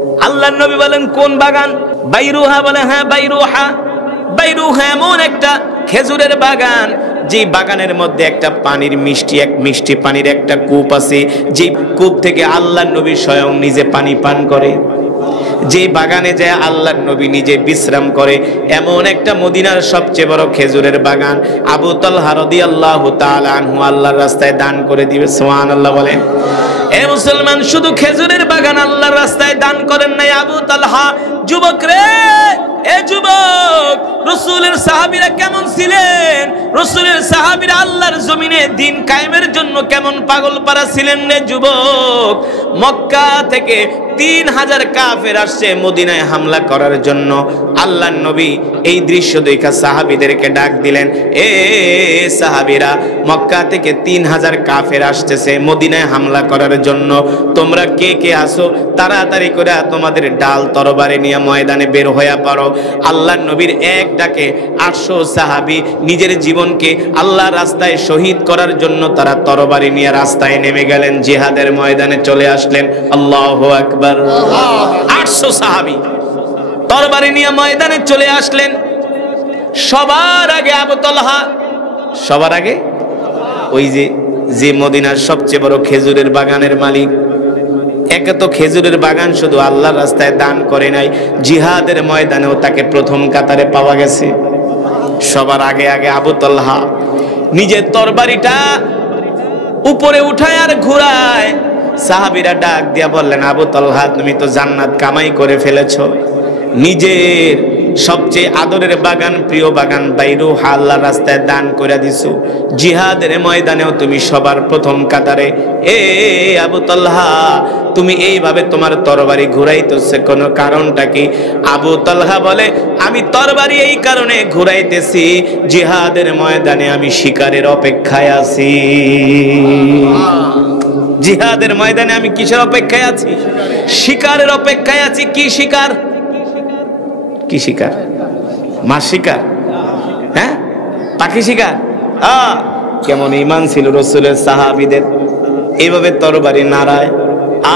আল্লাহর নবী বলেন কোন বাগান? বাইরুহা, বলে হ্যাঁ বাইরুহা। বাইরুহা এমন একটা খেজুরের বাগান, যে বাগানের মধ্যে একটা পানির মিষ্টি পানির একটা কূপ আছে, যে কূপ থেকে আল্লাহর নবী স্বয়ং নিজে পানি পান করে। যে বাগানে যায় আল্লাহর নবী নিজে বিশ্রাম করে, এমন একটা মদিনার সবচেয়ে বড় খেজুরের বাগান আবু তালহা রাদিয়াল্লাহু তাআলা আনহু আল্লাহর রাস্তায় দান করে দিবে। সুবহানাল্লাহ বলেন। এ মুসলমান, শুধু খেজুরের বাগান আল্লাহর রাস্তায় দান করেন নাই আবু তালহা। যুবক রে, এ যুবক, রাসূলের সাহাবীরা কেমন ছিলেন? রাসূলের সাহাবীরা আল্লাহর জমিনে দ্বীন কায়েমের জন্য কেমন পাগল পারা ছিলেন রে যুবক। মক্কা থেকে 3000 কাফের আসছে মদিনায় হামলা করার জন্য। আল্লাহর নবী এই দৃশ্য দেখা সাহাবীদেরকে ডাক দিলেন, এ সাহাবীরা, মক্কা থেকে 3000 কাফের আসতেছে মদিনায় হামলা করার জন্য। তোমরা কে কে আসো, তাড়াতাড়ি করে তোমাদের ডাল তরবারি নিয়ে ময়দানে বের হয়ে পড়ো। আল্লাহর নবীর এক ডাকে 800 সাহাবী নিজের জীবনকে আল্লাহর রাস্তায় শহীদ করার জন্য তারা তরবারি নিয়ে রাস্তায় নেমে গেলেন, জিহাদের ময়দানে চলে আসলেন। আল্লাহু আকবার। 800 সাহাবী তরবারি নিয়ে ময়দানে চলে আসলেন। সবার আগে আবু তালহা, সবার আগে ওই যে মদিনার সবচেয়ে বড় খেজুরের বাগানের মালিক। একে তো খেজুরের বাগান শুধু আল্লাহর রাস্তায় দান করে নাই, জিহাদের ময়দানেও তাকে প্রথম কাতারে পাওয়া গেছে। সবার আগে আগে আবু তালহা নিজের তরবারিটা উপরে উঠায় আর ঘুরায়। সাহাবীরা ডাক দিয়া বললেন, আবু তালহা, তুমি তো জান্নাত কামাই করে ফেলেছো। নিজের সবচেয়ে আদরের বাগান, প্রিয় বাগান বাইরুহা আল্লাহর রাস্তায় দান করে দিছো। জিহাদের ময়দানেও তুমি সবার প্রথম কাতারে। এ আবু তালহা, তুমি এইভাবে তোমার তরবারি ঘুরাইতেছে কোনো কারণটা কি? আবু তালহা বলে, আমি তরবারি এই কারণে ঘুরাইতেছি, জিহাদের ময়দানে আমি শিকারের অপেক্ষায় আছি। জিহাদের ময়দানে আমি কিসের অপেক্ষায় আছি? শিকারের অপেক্ষায় আছি। কি শিকার? কি শিকার? মাছ শিকার? হ্যাঁ, পাখি শিকার? কেমন ঈমান ছিল রাসূলের সাহাবীদের, এইভাবে তরবারি নাড়ায়।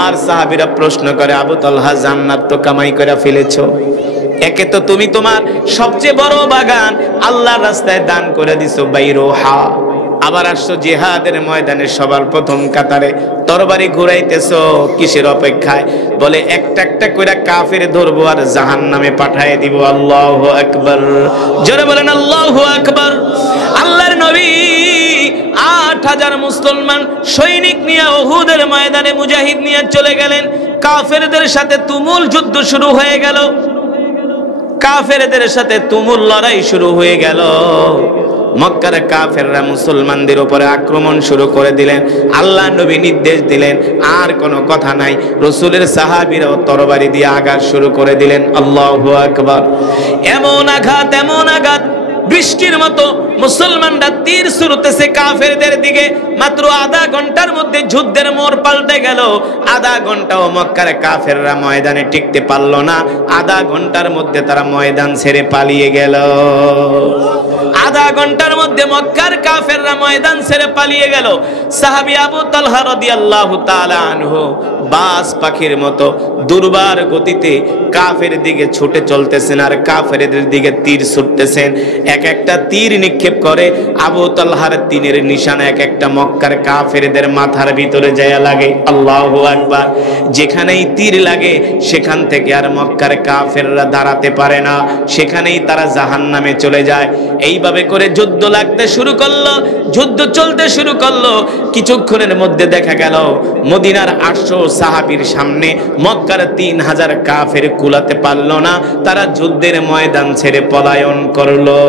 আর সাহাবীরা প্রশ্ন করে, আবু তালহা, জান্নাত তো কামাই করে ফেলেছো। একে তো তুমি তোমার সবচেয়ে বড় বাগান আল্লাহর রাস্তায় দান করে দিছো বাইরুহা, আবার আসছো জিহাদের ময়দানে সবার প্রথম কাতারে, তরবারি ঘুরাইতেছো কিসের অপেক্ষায়? বলে, একটা একটা করে কাফের ধরবো আর জাহান্নামে পাঠিয়ে দিব। আল্লাহু আকবার। জোরে বলেন আল্লাহু আকবার। আল্লাহর নবী 8000 মুসলমান সৈনিক নিয়ে উহুদের ময়দানে মুজাহিদ নিয়ে চলে গেলেন। কাফেরদের সাথে তুমুল যুদ্ধ শুরু হয়ে গেল। কাফেরদের সাথে তুমুল লড়াই শুরু হয়ে গেল। মক্কার কাফেররা মুসলমানদের উপরে আক্রমণ শুরু করে দিলেন। আল্লাহ নবী নির্দেশ দিলেন, আর কোনো কথা নাই। রাসূলের সাহাবীরাও তরবারি দিয়ে আঘাত শুরু করে দিলেন। আল্লাহু আকবার। এমন আঘাত, বৃষ্টির মতো মুসলমানরা তীর ছুড়তেছে কাফেরদের দিকে। মাত্র আধা ঘন্টার মধ্যে যুদ্ধের মোড় পাল্টে গেল। আধা ঘন্টাও মক্কার কাফেররা ময়দানে টিকতে পারল না। আধা ঘন্টার মধ্যে তারা ময়দান ছেড়ে পালিয়ে গেল। আধা ঘন্টার মধ্যে মক্কার কাফেররা ময়দান ছেড়ে পালিয়ে গেল। সাহাবী আবু তালহা রাদিয়াল্লাহু তাআলা আনহু বাজ পাখির মতো দুর্বার গতিতে কাফের দিকে ছুটে চলতেছেন আর কাফেরদের দিকে তীর ছুটতেছেন। এক একটা তীর নিক্ষেপ করে আবু তালহার তীরের নিশানা এক একটা মক্কার কাফেরদের মাথার ভিতরে যায় লাগে। আল্লাহু আকবার। যেখানেই তীর লাগে সেখান থেকে আর মক্কার কাফেররা দাঁড়াতে পারে না, সেখানেই তারা জাহান্নামে চলে যায়। এইভাবে করে যুদ্ধ লাগতে শুরু করলো, যুদ্ধ চলতে শুরু করলো। কিছুক্ষণের মধ্যে দেখা গেল মদিনার 800 সাহাবীর সামনে মক্কার 3000 কাফের কুলাতে পারল না। তারা যুদ্ধের ময়দান ছেড়ে পলায়ন করলো।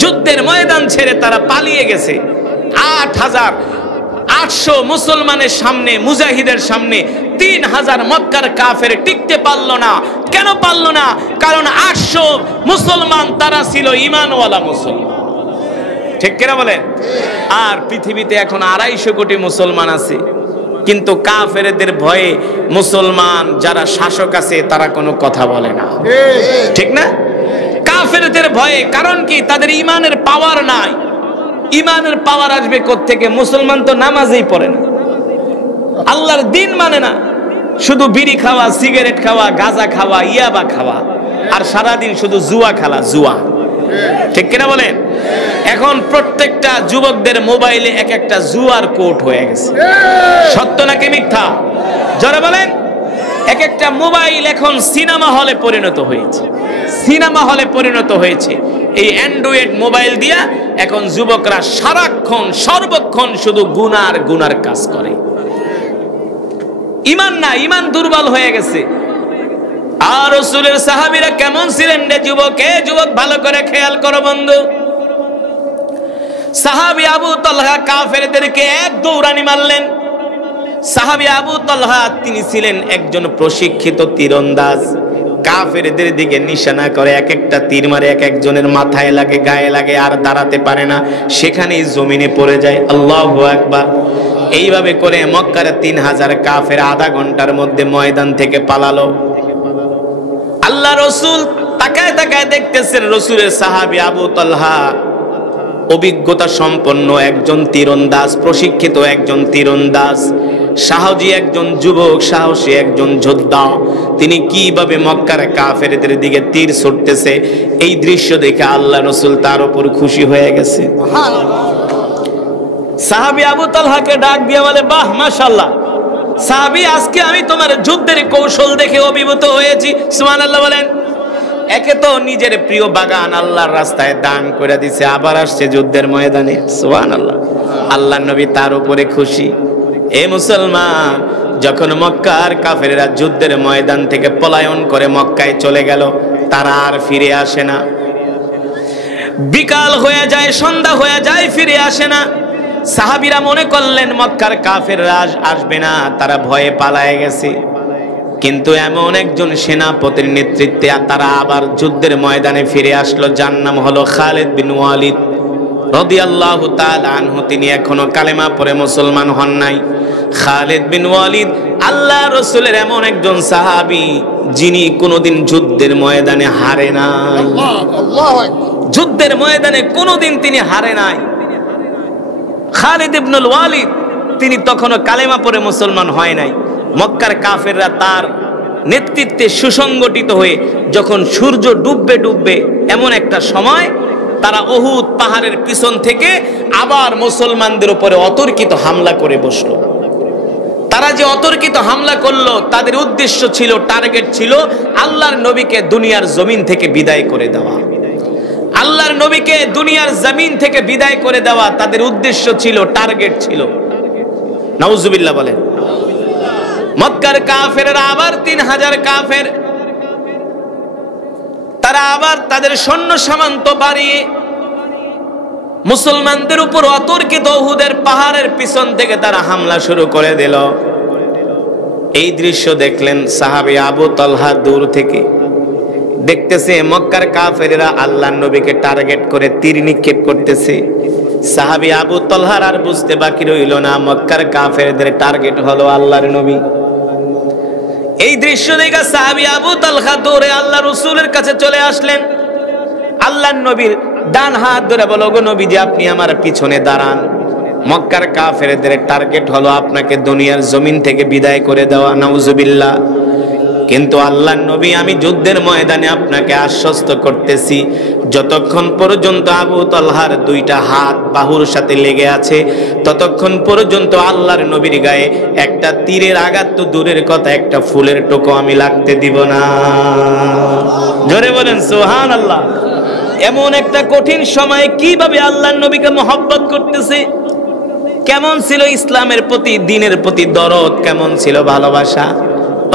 যুদ্ধের ময়দান ছেড়ে তারা পালিয়ে গেছে। 800 মুসলমানের সামনে, মুজাহিদের সামনে 3000 মক্কার কাফের টিকতে পারল না। কেন পারল না? কারণ 800 মুসলমান তারা ছিল ঈমানওয়ালা মুসলমান। ঠিক কিনা বলেন? আর পৃথিবীতে এখন 250 কোটি মুসলমান আছে, কিন্তু কাফেরদের ভয়ে মুসলমান যারা শাসক আছে তারা কোনো কথা বলে না। ঠিক না? কাফেরদের ভয়ে। কারণ কি? তাদের ঈমানের পাওয়ার নাই। ঈমানের পাওয়ার আসবে কোত্থেকে? মুসলমান তো নামাজই পড়ে না, আল্লাহর দ্বীন মানে না। শুধু বিড়ি খাওয়া, সিগারেট খাওয়া, গাঁজা খাওয়া, ইয়াবা খাওয়া, আর সারাদিন শুধু জুয়া খেলা, জুয়া। ঠিক কিনা বলেন? এখন প্রত্যেকটা যুবকদের মোবাইলে এক একটা জুয়ার কোট হয়ে গেছে। সত্য নাকি মিথ্যা? যারা বলেন, এক একটা মোবাইল এখন সিনেমা হলে পরিণত হয়েছে, সিনেমা হলে পরিণত হয়েছে। এই অ্যান্ড্রয়েড মোবাইল দিয়া এখন যুবকরা সারাক্ষণ সর্বক্ষণ শুধু গুনার গুনার কাজ করে। ঈমান না, ঈমান দুর্বল হয়ে গেছে। আর রাসূলের সাহাবীরা কেমন ছিলেন রে যুবক? যুবক ভালো করে খেয়াল করো বন্ধু। সাহাবী আবু তালহা কাফেরদেরকে এক দৌড়ানি মারলেন। সাহাবী আবু তালহা তিনি ছিলেন একজন প্রশিক্ষিত তীরন্দাজ। কাফেরদের দিকে নিশানা করে এক একটা তীর মারে, এক একজনের মাথায় লাগে, গায়ে লাগে, আর দাঁড়াতে পারে না, সেখানেই জমিনে পড়ে যায়। আল্লাহু আকবার। এইভাবে করে মক্কার 3000 কাফের আধা ঘন্টার মধ্যে ময়দান থেকে পালালো। আল্লাহ রসুল তাকায় তাকায় দেখতেছেন রসুলের সাহাবী আবু তালহা অভিজ্ঞতা সম্পন্ন একজন তীরন্দাজ, প্রশিক্ষিত একজন তীরন্দাজ, সাহসী একজন যুবক, সাহসী একজন যোদ্ধা। তিনি কিভাবে মক্কার কাফেরদের দিকে তীর ছুটতেছে, এই দৃশ্য দেখে আল্লাহ রসুল তার উপর খুশি হয়ে গেছে। সাহাবী আবু তালহাকে ডাক দিয়ে বলে, বাহ মাশাআল্লাহ সাহাবী, আজকে আমি তোমার যুদ্ধের কৌশল দেখে অভিভূত হয়েছি। সুবহানাল্লাহ বলেন। একে তো নিজের প্রিয় বাগান আল্লাহর রাস্তায় দান করে দিছে, আবার আসছে যুদ্ধের ময়দানে। সুবহানাল্লাহ। আল্লাহর নবী তার উপরে খুশি। এ মুসলমান, যখন মক্কার কাফেররা যুদ্ধের ময়দান থেকে পলায়ন করে মক্কায় চলে গেল, তারা আর ফিরে আসে না। বিকাল হয়ে যায়, সন্ধ্যা হয়ে যায়, ফিরে আসে না। সাহাবীরা মনে করলেন মক্কার কাফেররা আসবে না, তারা ভয়ে পালায়ে গেছে। কিন্তু এমন একজন সেনাপতির নেতৃত্বে তারা আবার যুদ্ধের ময়দানে ফিরে আসলো, যার নাম হলো খালিদ বিন ওয়ালিদ রাদিয়াল্লাহু তাআলা আনহু। তিনি এখনো কালেমা পড়ে মুসলমান হন নাই। খালিদ বিন ওয়ালিদ আল্লাহ রাসূলের এমন একজন সাহাবী যিনি কোনোদিন যুদ্ধের ময়দানে হারে নাই। যুদ্ধের ময়দানে কোনোদিন তিনি হারে নাই। খালিদ ইবনুল ওয়ালিদ তিনি তখনও কালেমা পড়ে মুসলমান হয় নাই। মক্কার কাফেররা তার নেতৃত্বে সুসংগঠিত হয়ে যখন সূর্য ডুববে ডুববে এমন একটা সময় তারা উহুদ পাহাড়ের পিছন থেকে আবার মুসলমানদের উপরে অতর্কিত হামলা করে বসলো। তারা যে অতর্কিত হামলা করলো, তাদের উদ্দেশ্য ছিল, টার্গেট ছিল আল্লাহর নবীকে দুনিয়ার জমিন থেকে বিদায় করে দেওয়া। আল্লাহর নবীকে দুনিয়ার জমিন থেকে বিদায় করে দেওয়া তাদের উদ্দেশ্য ছিল, টার্গেট ছিল। নাউজুবিল্লাহ বলেন। মক্কার কাফেররা আবার 3000 কাফের, তারা আবার তাদের সৈন্য সামন্ত বাড়িয়ে মুসলমানদের উপর অতর্কিত উহুদের পাহাড়ের পিছন থেকে তারা হামলা শুরু করে দিল। এই দৃশ্য দেখলেন সাহাবী আবু তালহা দূর থেকে, দেখতেছে মক্কার কাফেররা আল্লাহর নবীকে টার্গেট করে তীর নিক্ষেপ করতেছে। সাহাবী আবু তালহার আর বুঝতে বাকি রইল না, মক্কার কাফেরদের টার্গেট হলো আল্লাহর নবী। এই দৃশ্য দেখে সাহাবী আবু তালহা দৌড়ে আল্লাহ রাসূলের কাছে চলে আসলেন। আল্লাহর নবীর ডান হাত ধরে বলল, গো নবীজি আপনি আমার পিছনে দাঁড়ান, মক্কার কাফেরদের টার্গেট হলো আপনাকে দুনিয়ার জমিন থেকে বিদায় করে দেওয়া। নাউজুবিল্লাহ। কিন্তু আল্লাহর নবী, আমি যুদ্ধের ময়দানে আপনাকে আশ্বস্ত করতেছি, যতক্ষণ পর্যন্ত আবু তালহার 2টা হাত বাহুর সাথে লেগে আছে ততক্ষণ পর্যন্ত আল্লাহর নবীর গায়ে একটা তীরের আঘাত তো দূরের কথা, একটা ফুলের টোকা আমি লাগতে দিব না। জোরে বলেন সুবহানাল্লাহ। এমন একটা কঠিন সময়ে কিভাবে আল্লাহর নবীকে মহব্বত করতেছে, কেমন ছিল ইসলামের প্রতি, দ্বীনের প্রতি দরদ, কেমন ছিল ভালোবাসা।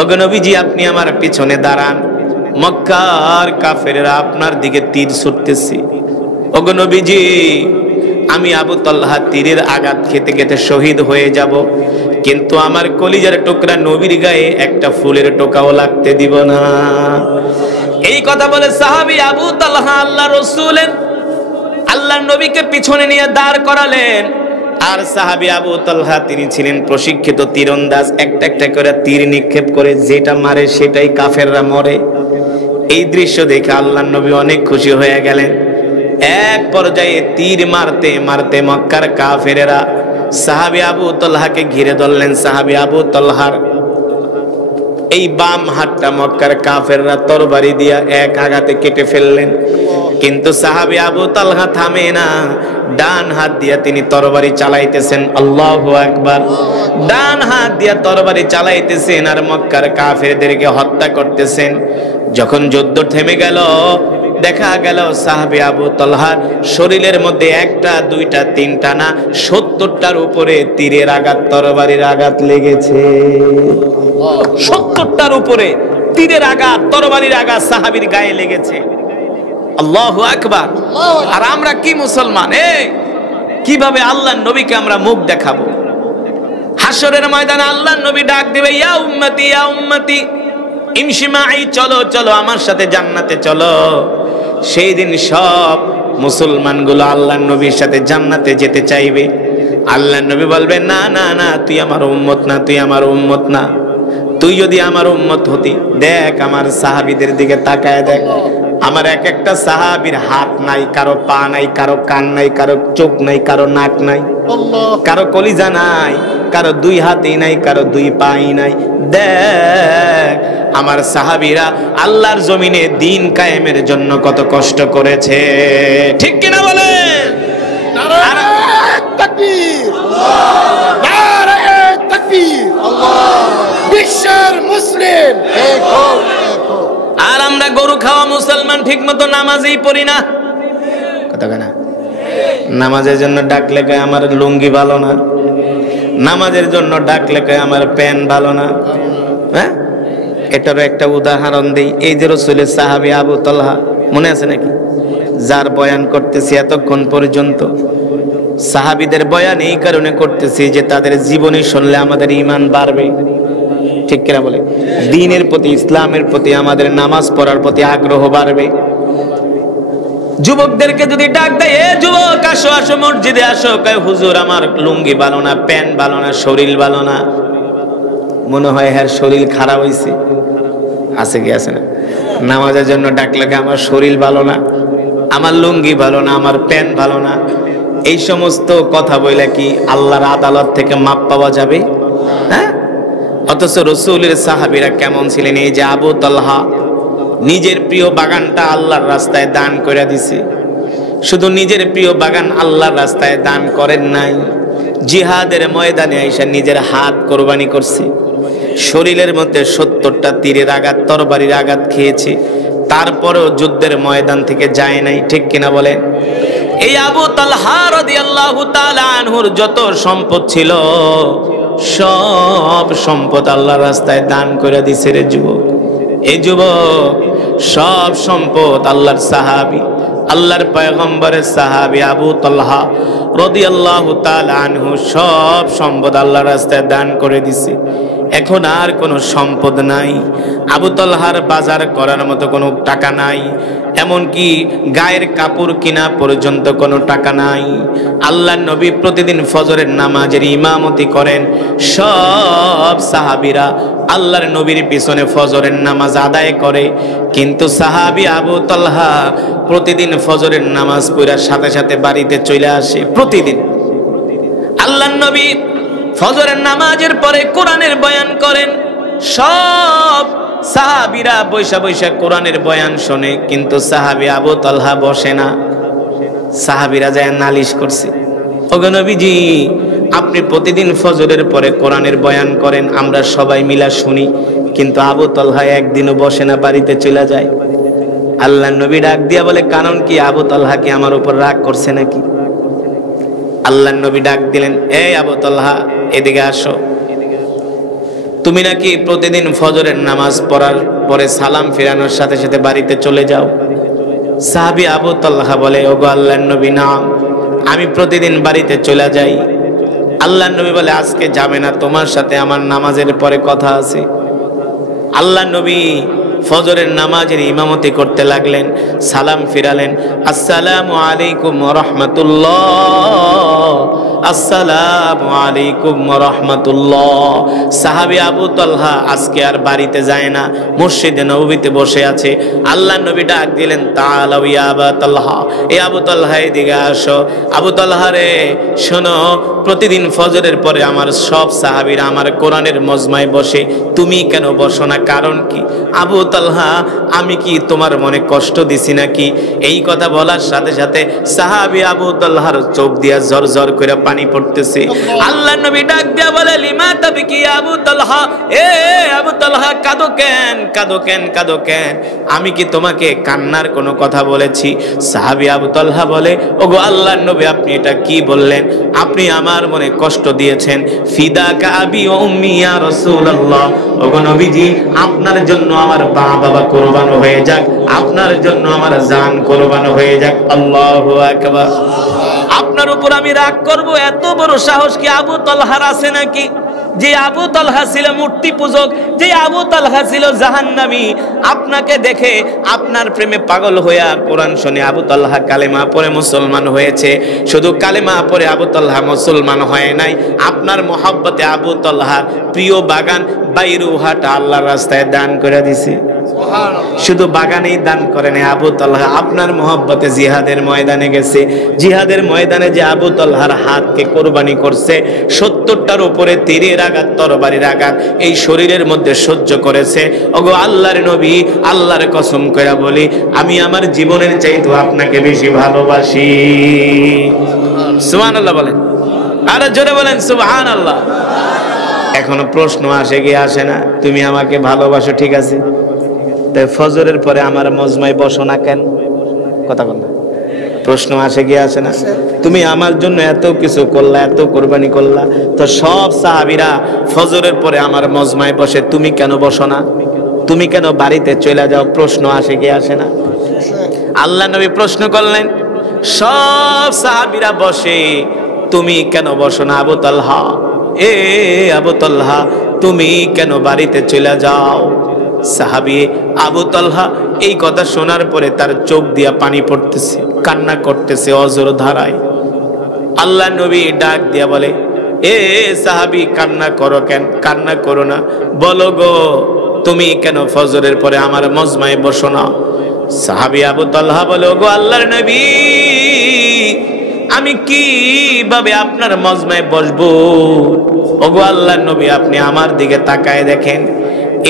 ওগো নবীজি আপনি আমার পিছনে দাঁড়ান, মক্কার কাফেররা আপনার দিকে তীর ছুটতেছে। ওগো নবীজি আমি আবু তালহা তীরের আঘাত খেতে খেতে শহীদ হয়ে যাব, কিন্তু আমার কলিজার টুকরা নবীর গায়ে একটা ফুলের টোকাও লাগতে দিব না। এই কথা বলে সাহাবী আবু তালহা আল্লাহর নবীকে পিছনে নিয়ে দাঁড় করালেন। আর সাহাবী আবু তালহা তিনি ছিলেন প্রশিক্ষিত তীরন্দাজ, একটা একটা করে তীর নিক্ষেপ করে যেটা মারে সেটাই কাফেররা মরে। এই দৃশ্য দেখে আল্লাহর নবী অনেক খুশি হয়ে গেলেন। এক পর্যায়ে তীর মারতে মারতে মক্কার কাফেরেরা সাহাবী আবু তালহাকে ঘিরে ধরলেন। সাহাবী আবু তালহার এই বাম হাতটা মক্কার কাফেররা তরবারি দিয়া এক আঘাতে কেটে ফেললেন, কিন্তু সাহাবী আবু তালহা থামে না, ডান হাত দিয়া তিনি তরবারি চালাইতেছেন। আল্লাহু আকবার। ডান হাত দিয়া তরবারি চালাইতেছেন আর মক্কার কাফেরদেরকে হত্যা করতেছেন। যখন যুদ্ধ থেমে গেল, দেখা গেল সাহাবী আবু তালহার শরীরের মধ্যে একটা দুইটা তিনটা না ৭০টার উপরে তীরের আঘাত, তরবারির আঘাত লেগেছে। ৭০টার উপরে তীরের আঘাত, তরবারির আঘাত সাহাবীর গায়ে লেগেছে। আল্লাহু আকবার। আর আমরা কি মুসলমান, কিভাবে আল্লাহর নবীকে আমরা মুখ দেখাবো? হাসরের ময়দানে আল্লাহর নবী ডাক দিবে, ইয়া উম্মতি ইয়া উম্মতি ইমশি মাই, চলো চলো আমার সাথে জান্নাতে চলো। সেই দিন সব মুসলমানগুলো আল্লাহর নবীর সাথে জান্নাতে যেতে চাইবে। আল্লাহর নবী বলবে, না না না, তুই আমার উম্মত না, তুই আমার উম্মত না। তুই যদি আমার উম্মত হতি, দেখ আমার সাহাবীদের দিকে তাকায় দেখ, আমার এক একটা সাহাবীর হাত নাই, কারো পা নাই, কারো কান নাই, কারো চোখ নাই, কারো নাক নাই, কারো কলিজা নাই, কারো দুই হাতই নাই, কারো দুই পাই নাই। দেখ আমার সাহাবীরা আল্লাহর জমিনে দ্বীন কায়েমের জন্য কত কষ্ট করেছে, ঠিক কিনা বলেন? নারায়ে তাকবীর, নারায়ে তাকবীর। বিশ্বের মুসলিম আর আমরা গরু খাওয়া মুসলমান ঠিক মতো নামাজই পড়ি না। কথা কেনা? নামাজের জন্য ডাকলে কয় আমার লুঙ্গি ভালো না, নামাজের জন্য ডাকলে কয় আমার প্যান্ট ভালো না। হ্যাঁ, এটারও একটা উদাহরণ দিই। এই যে রাসূলের সাহাবী আবু তালহা, মনে আছে নাকি? যার বয়ান করতেছি এতক্ষণ পর্যন্ত, সাহাবীদের বয়ান এই কারণে করতেছি যে তাদের জীবনী শুনলে আমাদের ঈমান বাড়বে, ঠিক কিনা বলে? দ্বীনের প্রতি, ইসলামের প্রতি, আমাদের নামাজ পড়ার প্রতি আগ্রহ বাড়বে। যুবকদেরকে যদি ডাক দেয়, এ যুবক আসো আসো মসজিদে আসো, কয় হুজুর আমার লুঙ্গি ভালো না, প্যান্ট ভালো না, শরীর ভালো না। মনে হয় হ্যাঁ শরীর খারাপ হয়েছে, আছে কি আছে না? নামাজের জন্য ডাকলে আমার শরীর ভালো না, আমার লুঙ্গি ভালো না, আমার প্যান্ট ভালো না। এই সমস্ত কথা বলে কি আল্লাহর আদালত থেকে মাপ পাওয়া যাবে? হ্যাঁ। অথচ রাসূলের সাহাবীরা কেমন ছিলেন? এই যে আবু তালহা নিজের প্রিয় বাগানটা আল্লাহর রাস্তায় দান করে দিছে। শুধু নিজের প্রিয় বাগান আল্লাহর রাস্তায় দান করেন নাই, জিহাদের ময়দানে আইসা নিজের হাত কোরবানি করছে। শরীরের মধ্যে ৭০টা তীরের আঘাত, তরবারির আঘাত খেয়েছে, তারপরেও যুদ্ধের ময়দান থেকে যায় নাই, ঠিক কিনা বলে? এই আবু তালহা রাদিয়াল্লাহু তাআলা আনহুর যত সম্পদ ছিল, সব সম্পদ আল্লাহর রাস্তায় দান করে দিছে রে যুবক। এই যুবক সব সম্পদ আল্লাহর সাহাবী, আল্লাহর পয়গম্বরের সাহাবী আবু তালহা রাদিয়াল্লাহু তাআলা আনহু সব সম্পদ আল্লাহর রাস্তায় দান করে দিছে। এখন আর কোনো সম্পদ নাই। আবু তালহার বাজার করার মতো কোনো টাকা নাই, এমনকি গায়ের কাপড় কিনা পর্যন্ত কোনো টাকা নাই। আল্লাহর নবী প্রতিদিন ফজরের নামাজের ইমামতি করেন। সব সাহাবীরা আল্লাহর নবীর পিছনে ফজরের নামাজ আদায় করে, কিন্তু সাহাবী আবু তালহা প্রতিদিন ফজরের নামাজ পড়ার সাথে সাথে বাড়িতে চলে আসে। প্রতিদিন আল্লাহর নবী ফজরের নামাজের পরে কোরআনের বয়ান করেন। সব সাহাবীরা বৈশা বৈশা কোরআনের বয়ান শোনে, কিন্তু সাহাবী আবু তালহা বসে না। সাহাবীরা যায় নালিশ করছে, ওগো নবীজি আপনি প্রতিদিন ফজরের পরে কোরআনের বয়ান করেন, আমরা সবাই মিলা শুনি, কিন্তু আবু তালহা একদিনও বসে না, বাড়িতে চলে যায়। আল্লাহর নবী ডাক দিয়া বলে, কারণ কি? আবু তালহা কি আমার উপর রাগ করছে নাকি? আল্লাহর নবী ডাক দিলেন, এই আবু তালহা এদিকে আসো, তুমি নাকি প্রতিদিন ফজরের নামাজ পড়ার পরে সালাম ফিরানোর সাথে সাথে বাড়িতে চলে যাও। সাহাবী আবু তালহা বলে, ওগো আল্লাহর নবী না, আমি প্রতিদিন বাড়িতে চলে যাই। আল্লাহর নবী বলে, আজকে যাবে না, তোমার সাথে আমার নামাজের পরে কথা আছে। আল্লাহর নবী ফজরের নামাজের ইমামতি করতে লাগলেন। সালাম ফিরালেন, আসসালামু আলাইকুম ওয়া রাহমাতুল্লাহ, আসসালামু আলাইকুম ওয়া রাহমাতুল্লাহ। সাহাবী আবু তালহা আজকে আর বাড়িতে যায় না, মসজিদে নববীতে বসে আছে। আল্লাহর নবী ডাক দিলেন, তাআলাউ ইয়া আবু তালহা, এ আবু তালহা এদিকে আসো। আবু তালহা রে শোনো, প্রতিদিন ফজরের পরে আমার সব সাহাবীরা আমার কোরআনের মজমায় বসে, তুমি কেন বসো না? কারণ কি? আবু তালহা, আমি কি তোমার মনে কষ্ট দিছি নাকি? এই কথা বলার সাথে সাথে সাহাবী আবু তালহার চোখ দিয়া ঝরঝর করে পানি পড়তেছে। আল্লাহর নবী ডাক দিয়া বলে, লিমা তাবকি আবু তালহা, এ আবু তালহা কাঁদো কেন, কাঁদো কেন, কাঁদো কেন? আমি কি তোমাকে কান্নার কোনো কথা বলেছি? সাহাবী আবু তালহা বলে, ওগো আল্লাহর নবী, আপনি এটা কি বললেন? আপনি আমার মনে কষ্ট দিয়েছেন। ফিদাকা আবি ওয়া উম্মি ইয়া রাসূলুল্লাহ, ওগো নবীজি, আপনার জন্য আমার বাবা কুরবান হয়ে যাক, আপনার জন্য আমার জান কুরবান হয়ে যাক। আল্লাহু আকবার। আপনার উপর আমি রাগ করব, এত বড় সাহস কি আবু তালহার আছে নাকি? যে আবু তালহা ছিল মূর্তি পূজক, যে আবু তালহা ছিল জাহান্নামী, আপনাকে দেখে আপনার প্রেমে পাগল হইয়া কোরআন শুনে আবু তালহা কালেমা পড়ে মুসলমান হয়েছে। শুধু কালেমা পড়ে আবু তালহা মুসলমান হয় নাই, আপনার মহব্বতে আবু তালহার প্রিয় বাগান বাইরুহাটা আল্লাহর রাস্তায় দান করে দিছে। শুধু বাগানেই দান করে নাই, আবু তালহা আপনার মহব্বতে জিহাদের ময়দানে গেছে। জিহাদের ময়দানে যে আবু তালহার হাতকে কোরবানি করছে, 70টার উপরে তীরের আঘাত, তরবারির আঘাত এই শরীরের মধ্যে সহ্য করেছে। ওগো আল্লাহর নবী, আল্লাহর কসম করে বলি, আমি আমার জীবনের চাইতে আপনাকে বেশি ভালোবাসি। সুবহানাল্লাহ বলেন, আরে জোরে বলেন সুবহানাল্লাহ। এখনো প্রশ্ন আসে কি আসে না? তুমি আমাকে ভালোবাসো ঠিক আছে, তাই ফজরের পরে আমার মজমায় বসো না কেন? কথা বল না। প্রশ্ন আসে কি আসে না? তুমি আমার জন্য এত কিছু করলা, এত কোরবানি করলা, তো সব সাহাবীরা ফজরের পরে আমার মজমায় বসে, তুমি কেন বসো না? তুমি কেন বাড়িতে চলে যাও? প্রশ্ন আসে কি আসে না? আল্লাহ নবী প্রশ্ন করলেন, সব সাহাবীরা বসে, তুমি কেন বসো না? আবু তালহা, এ আবু তালহা, তুমি কেন বাড়িতে চলে যাও? সাহাবী আবু তালহা এই কথা শোনার পরে তার চোখ দিয়া পানি পড়তেছে, কান্না করতেছে অজর ধারায়। আল্লাহ নবী ডাক দিয়া বলে, এ সাহাবী, কান্না করো কেন? কান্না করো না, বলো গো, তুমি কেন ফজরের পরে আমার মজমায় বসো না? সাহাবী আবু তালহা বলে, গো আল্লাহর নবী, আমি কিভাবে আপনার মজমায় বসবো? ওগো আল্লাহর নবী, আপনি আমার দিকে তাকায় দেখেন,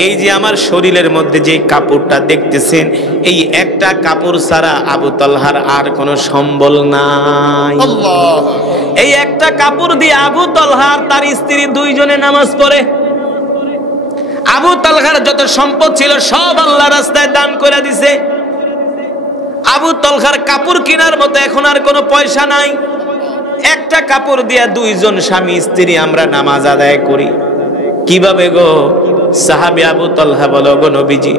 এই যে আমার শরীরের মধ্যে যে কাপড়টা দেখতেছেন, এই একটা কাপড় ছাড়া আবু তালহার আর কোনো সম্বল নাই। এই একটা কাপড় দিয়ে আবু তালহার তার স্ত্রী দুইজনে নামাজ পড়ে। আবু তালহার যত সম্পদ ছিল সব আল্লাহ রাস্তায় দান করে দিছে। আবু তালহার কাপড় কেনার মতো এখন আর কোনো পয়সা নাই। একটা কাপড় দিয়া দুইজন স্বামী স্ত্রী আমরা নামাজ আদায় করি। কিভাবে গো? সাহাবী আবু তালহা বলো, গো নবীজি,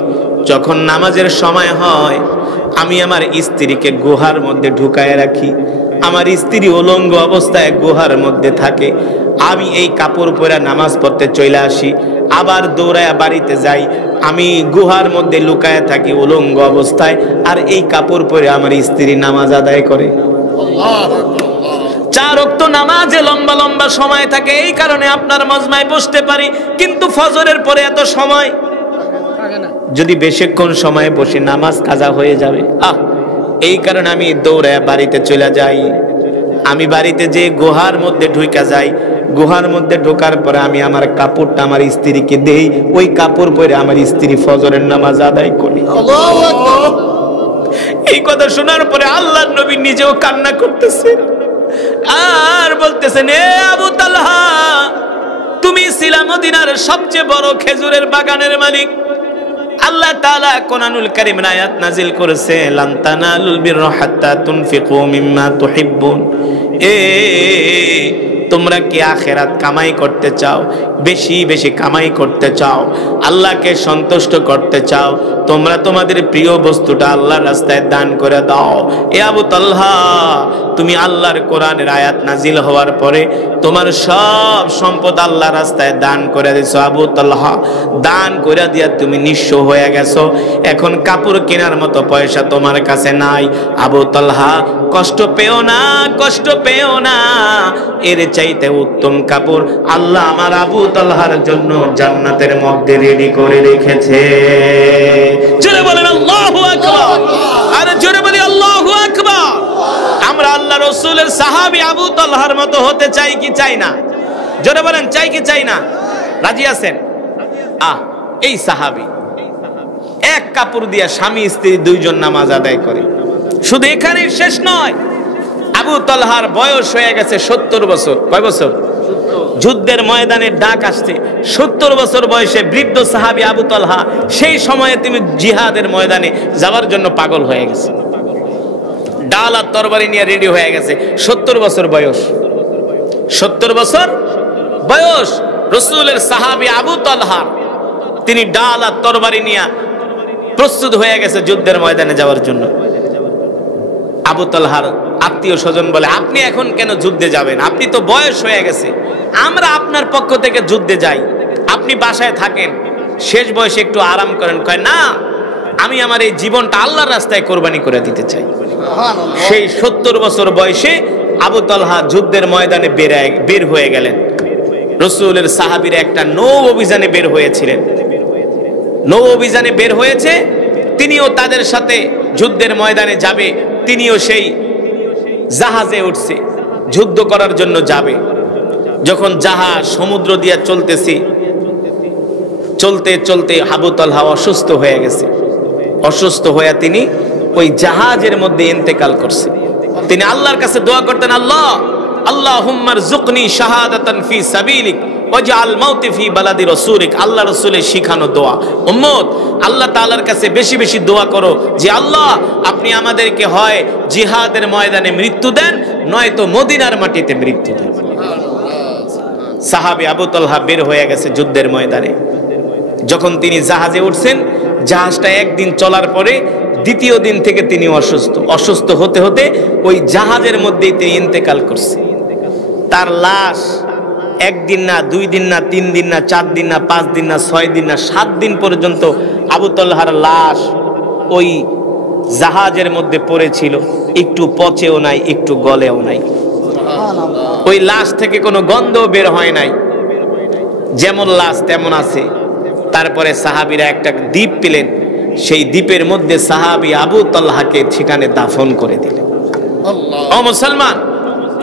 যখন নামাজের সময় হয় আমি আমার স্ত্রীকে গুহার মধ্যে ঢুকায় রাখি। আমার স্ত্রী উলঙ্গ অবস্থায় গুহার মধ্যে থাকে। আমি এই কাপড় পরে নামাজ পড়তে চলে আসি, আবার দৌড়ায় বাড়িতে যাই। আমি গুহার মধ্যে লুকায় থাকি উলঙ্গ অবস্থায়, আর এই কাপড় পরে আমার স্ত্রী নামাজ আদায় করে। চার ওয়াক্ত নামাজে লম্বা লম্বা সময় থাকে, এই কারণে আপনার মজমায় বসতে পারি, কিন্তু ফজরের পরে এত সময় যদি বেশিক্ষণ সময় বসে নামাজ কাজা হয়ে যাবে। এই কারণে আমি দৌড়ায় বাড়িতে চলে যাই। আমি বাড়িতে যে গুহার মধ্যে ঢুকা যাই, গুহার মধ্যে ঢোকার পরে আমি আমার কাপড়টা আমার স্ত্রীকে দেই, ওই কাপড় পরে আমার স্ত্রী ফজরের নামাজ আদায় করি। এই কথা শোনার পরে আল্লাহর নবী নিজেও কান্না করতেছেন আর বলতেছেন, এ আবু তালহা, তুমি ছিলা মদিনার সবচেয়ে বড় খেজুরের বাগানের মালিক। আল্লাহ তাআলা কোরআনুল কারীমে আয়াত নাজিল করেছে, লান তানালুল বিররা হাত্তা তুনফিকু মিম্মা তুহিব্বুন। তোমরা কি আখিরাত কামাই করতে চাও? বেশি বেশি কামাই করতে চাও, আল্লাহকে সন্তুষ্ট করতে চাও, তোমরা তোমাদের প্রিয় বস্তুটা আল্লাহর রাস্তায় দান করে দাও। এ আবু তালহা, তুমি আল্লাহর কোরআনের আয়াত নাজিল হওয়ার পরে তোমার সব সম্পদ আল্লাহর রাস্তায় দান করে দিছো। আবু তালহা, দান করে দিয়া তুমি নিঃস্ব হয়ে গেছো, এখন কাপড় কেনার মতো পয়সা তোমার কাছে নাই। আবু তালহা, কষ্ট পেও না, কষ্ট পেও না, এর চাইতে উত্তম কাপড় আল্লাহ আমার আবু তালহার জন্য জান্নাতের মধ্যে রেডি করে রেখেছে। জোরে বলেন আল্লাহু আকবার, আরে জোরে বলি আল্লাহু আকবার। আমরা আল্লাহ রাসূলের সাহাবী আবু তালহার মতো হতে চাই কি চাই না? জোরে বলেন, চাই কি চাই না? রাজি আছেন? এই সাহাবী এক কাপড় দিয়া স্বামী স্ত্রী দুইজন নামাজ আদায় করে। শুধু এখানেই শেষ নয়, আবু তালহার বয়স হয়ে গেছে 70 বছর। কয় বছর? যুদ্ধের ময়দানে ডাক আসছে, 70 বছর বয়সে বৃদ্ধ সাহাবী আবু তালহা সেই সময়ে তিনি জিহাদের ময়দানে যাওয়ার জন্য পাগল হয়ে গেছে, ডাল আর তরবারি নিয়ে রেডি হয়ে গেছে। 70 বছর বয়স, 70 বছর বয়স রাসূলের সাহাবী আবু তালহা, তিনি ডাল আর তরবারি নিয়ে প্রস্তুত হয়ে গেছে যুদ্ধের ময়দানে যাওয়ার জন্য। আবু তালহার আত্মীয় স্বজন বলে, আপনি এখন কেন যুদ্ধে যাবেন? আপনি তো বয়স হয়ে গেছে, আমরা আপনার পক্ষ থেকে যুদ্ধে যাই, আপনি বাসায় থাকেন, শেষ বয়সে একটু আরাম করেন। কয়, না, আমি আমার এই জীবনটা আল্লাহর রাস্তায় কোরবানি করে দিতে চাই। সেই 70 বছর বয়সে আবু তালহা যুদ্ধের ময়দানে বের হয়ে গেলেন। রাসূলের সাহাবীরা একটা নৌ অভিযানে বের হয়েছিলেন, নৌ অভিযানে বের হয়েছে, তিনিও তাদের সাথে যুদ্ধের ময়দানে যাবে, তিনিও সেই জাহাজে উঠছে, যুদ্ধ করার জন্য যাবে। যখন জাহাজ সমুদ্র দিয়ে চলতেছে, চলতে চলতে আবু তালহা অসুস্থ হয়ে গেছে। অসুস্থ হয়ে তিনি ওই জাহাজের মধ্যে ইন্তেকাল করছে। তিনি আল্লাহর কাছে দোয়া করতেন, আল্লাহ আল্লাহুম্মা রযুকনি শাহাদাতান ফি সাবিলিক ওয়াজআল মাউতি ফি বালাদি রাসূলিক। আল্লাহ রাসূলের শিখানো দোয়া। উম্মত, আল্লাহ তাআলার কাছে বেশি বেশি দোয়া করো যে আল্লাহ আপনি আমাদেরকে হয় জিহাদের ময়দানে মৃত্যু দেন, নয়তো মদিনার মাটিতে মৃত্যু দেন। সাহাবী আবু তালহা বের হয়ে গেছে যুদ্ধের ময়দানে। যখন তিনি জাহাজে উঠছেন, জাহাজটা একদিন চলার পরে দ্বিতীয় দিন থেকে তিনি অসুস্থ হতে হতে ওই জাহাজের মধ্যেই তিনি ইন্তেকাল করছে। তার লাশ একদিন না, 2 দিন না, 3 দিন না, 4 দিন না, 5 দিন না, 6 দিন না, 7 দিন পর্যন্ত আবু তালহার লাশ ওই জাহাজের মধ্যে পড়েছিল, একটু পচেও নাই, একটু গলেও নাই। ওই লাশ থেকে কোনো গন্ধ বের হয় নাই, যেমন লাশ তেমন আছে। তারপরে সাহাবীরা একটা দ্বীপ পেলেন, সেই দ্বীপের মধ্যে সাহাবী আবু তালহাকে সেখানে দাফন করে দিলেন। ও মুসলমান,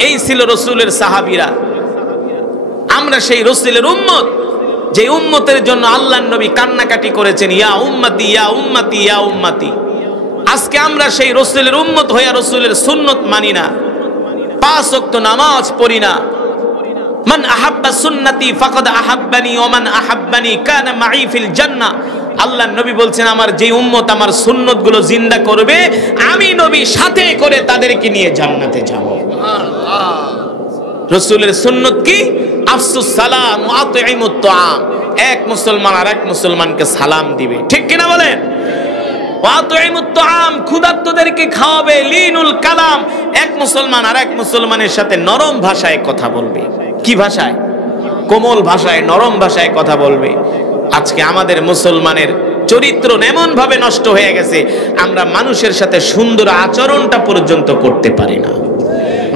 এই ছিল রাসূলের সাহাবীরা। আমরা সেই রাসূলের উম্মত, যে উম্মতের জন্য আল্লাহর নবী কান্নাকাটি করেছেন, ইয়া উম্মতি ইয়া উম্মতি ইয়া উম্মতি। আজকে আমরা সেই রাসূলের উম্মত হয়ে রাসূলের সুন্নত মানি না, 5 ওয়াক্ত নামাজ পড়ি না। মান আহাব্বা সুন্নতি ফাকাদ আহাব্বানি ওয়া মান আহাব্বানি কানা মাই ফিল জান্নাহ। আল্লাহর নবী বলছেন, আমার যে উম্মত আমার সুন্নতগুলো জিন্দা করবে, আমি নবী সাথে করে তাদেরকে নিয়ে জান্নাতে যাব। সুবহানাল্লাহ। রাসূলের সুন্নত কি? আফসুস সালাম ওয়া আতঈমুত তুআম। এক মুসলমান আরেক মুসলমানকে সালাম দিবে, ঠিক কিনা বলেন? ওয়া আতঈমুত তুআম, ক্ষুধার্তদেরকে খাওয়াবে। লিনুল কালাম, এক মুসলমান আরেক মুসলমানের সাথে নরম ভাষায় কথা বলবে। কি ভাষায়? কোমল ভাষায়, নরম ভাষায় কথা বলবে। আজকে আমাদের মুসলমানের চরিত্র এমন ভাবে নষ্ট হয়ে গেছে, আমরা মানুষের সাথে সুন্দর আচরণটা পর্যন্ত করতে পারি না।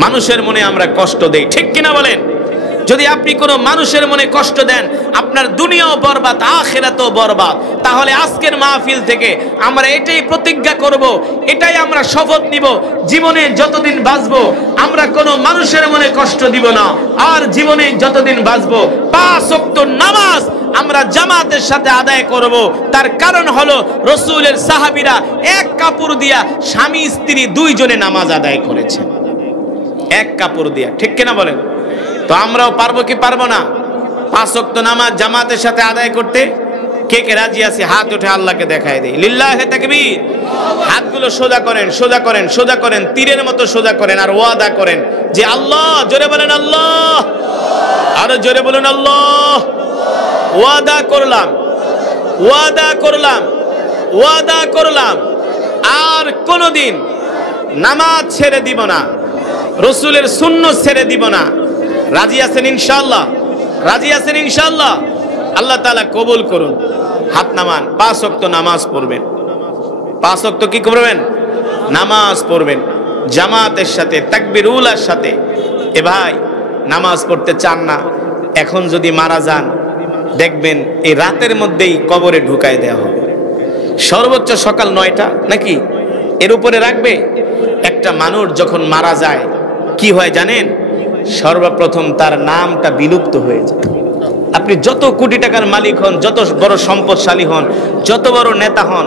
মানুষের মনে আমরা কষ্ট দেই, ঠিক কিনা বলেন? যদি আপনি কোনো মানুষের মনে কষ্ট দেন, আপনার দুনিয়াও বরবাদ, আখিরাতও বরবাদ। তাহলে আজকের মাহফিল থেকে আমরা এটাই প্রতিজ্ঞা করব, এটাই আমরা শপথ নিব, জীবনে যতদিন বাঁচবো আমরা কোনো মানুষের মনে কষ্ট দিব না। আর জীবনে যতদিন বাঁচবো 5 ওয়াক্ত নামাজ আমরা জামাতের সাথে আদায় করব। তার কারণ হলো রাসূলের সাহাবীরা এক কাপড় দিয়া স্বামী স্ত্রী 2 জনে নামাজ আদায় করেছেন, এক কাপড় দিয়া, ঠিক কিনা বলেন? তো আমরাও পারবো কি পারবো না 5 ওয়াক্ত নামাজ জামাতের সাথে আদায় করতে? কে কে রাজি আছে? হাত উঠে আল্লাহকে দেখায় দেই। লিল্লাহি তাকবীর। হাতগুলো সোজা করেন, সোজা করেন, সোজা করেন, তীরের মতো সোজা করেন, আর ওয়াদা করেন যে আল্লাহ, জোরে বলেন আল্লাহ, আরো জোরে বলেন আল্লাহ, ওয়াদা করলাম, ওয়াদা করলাম, ওয়াদা করলাম আর কোনোদিন নামাজ ছেড়ে দিব না, রসুলের সুন্নাত ছেড়ে দিব না। রাজি আছেন ইনশাআল্লাহ? রাজি আছেন ইনশাআল্লাহ? আল্লাহ তাআলা কবুল করুন। হাত নামান। 5 ওয়াক্ত নামাজ পড়বেন। 5 ওয়াক্ত কি করবেন? নামাজ পড়বেন জামাতের সাথে, তাকবীরুলের সাথে। এ ভাই, নামাজ পড়তে চান না, এখন যদি মারা যান দেখবেন এই রাতের মধ্যেই কবরে ঢুকায় দেওয়া হবে। সর্বোচ্চ সকাল 9টা নাকি এর উপরে রাখবে। একটা মানুষ যখন মারা যায় কি হয় জানেন? সর্বপ্রথম তার নামটা বিলুপ্ত হয়ে যায়। আপনি যত কোটি টাকার মালিক হন, যত বড় সম্পদশালী হন, যত বড় নেতা হন,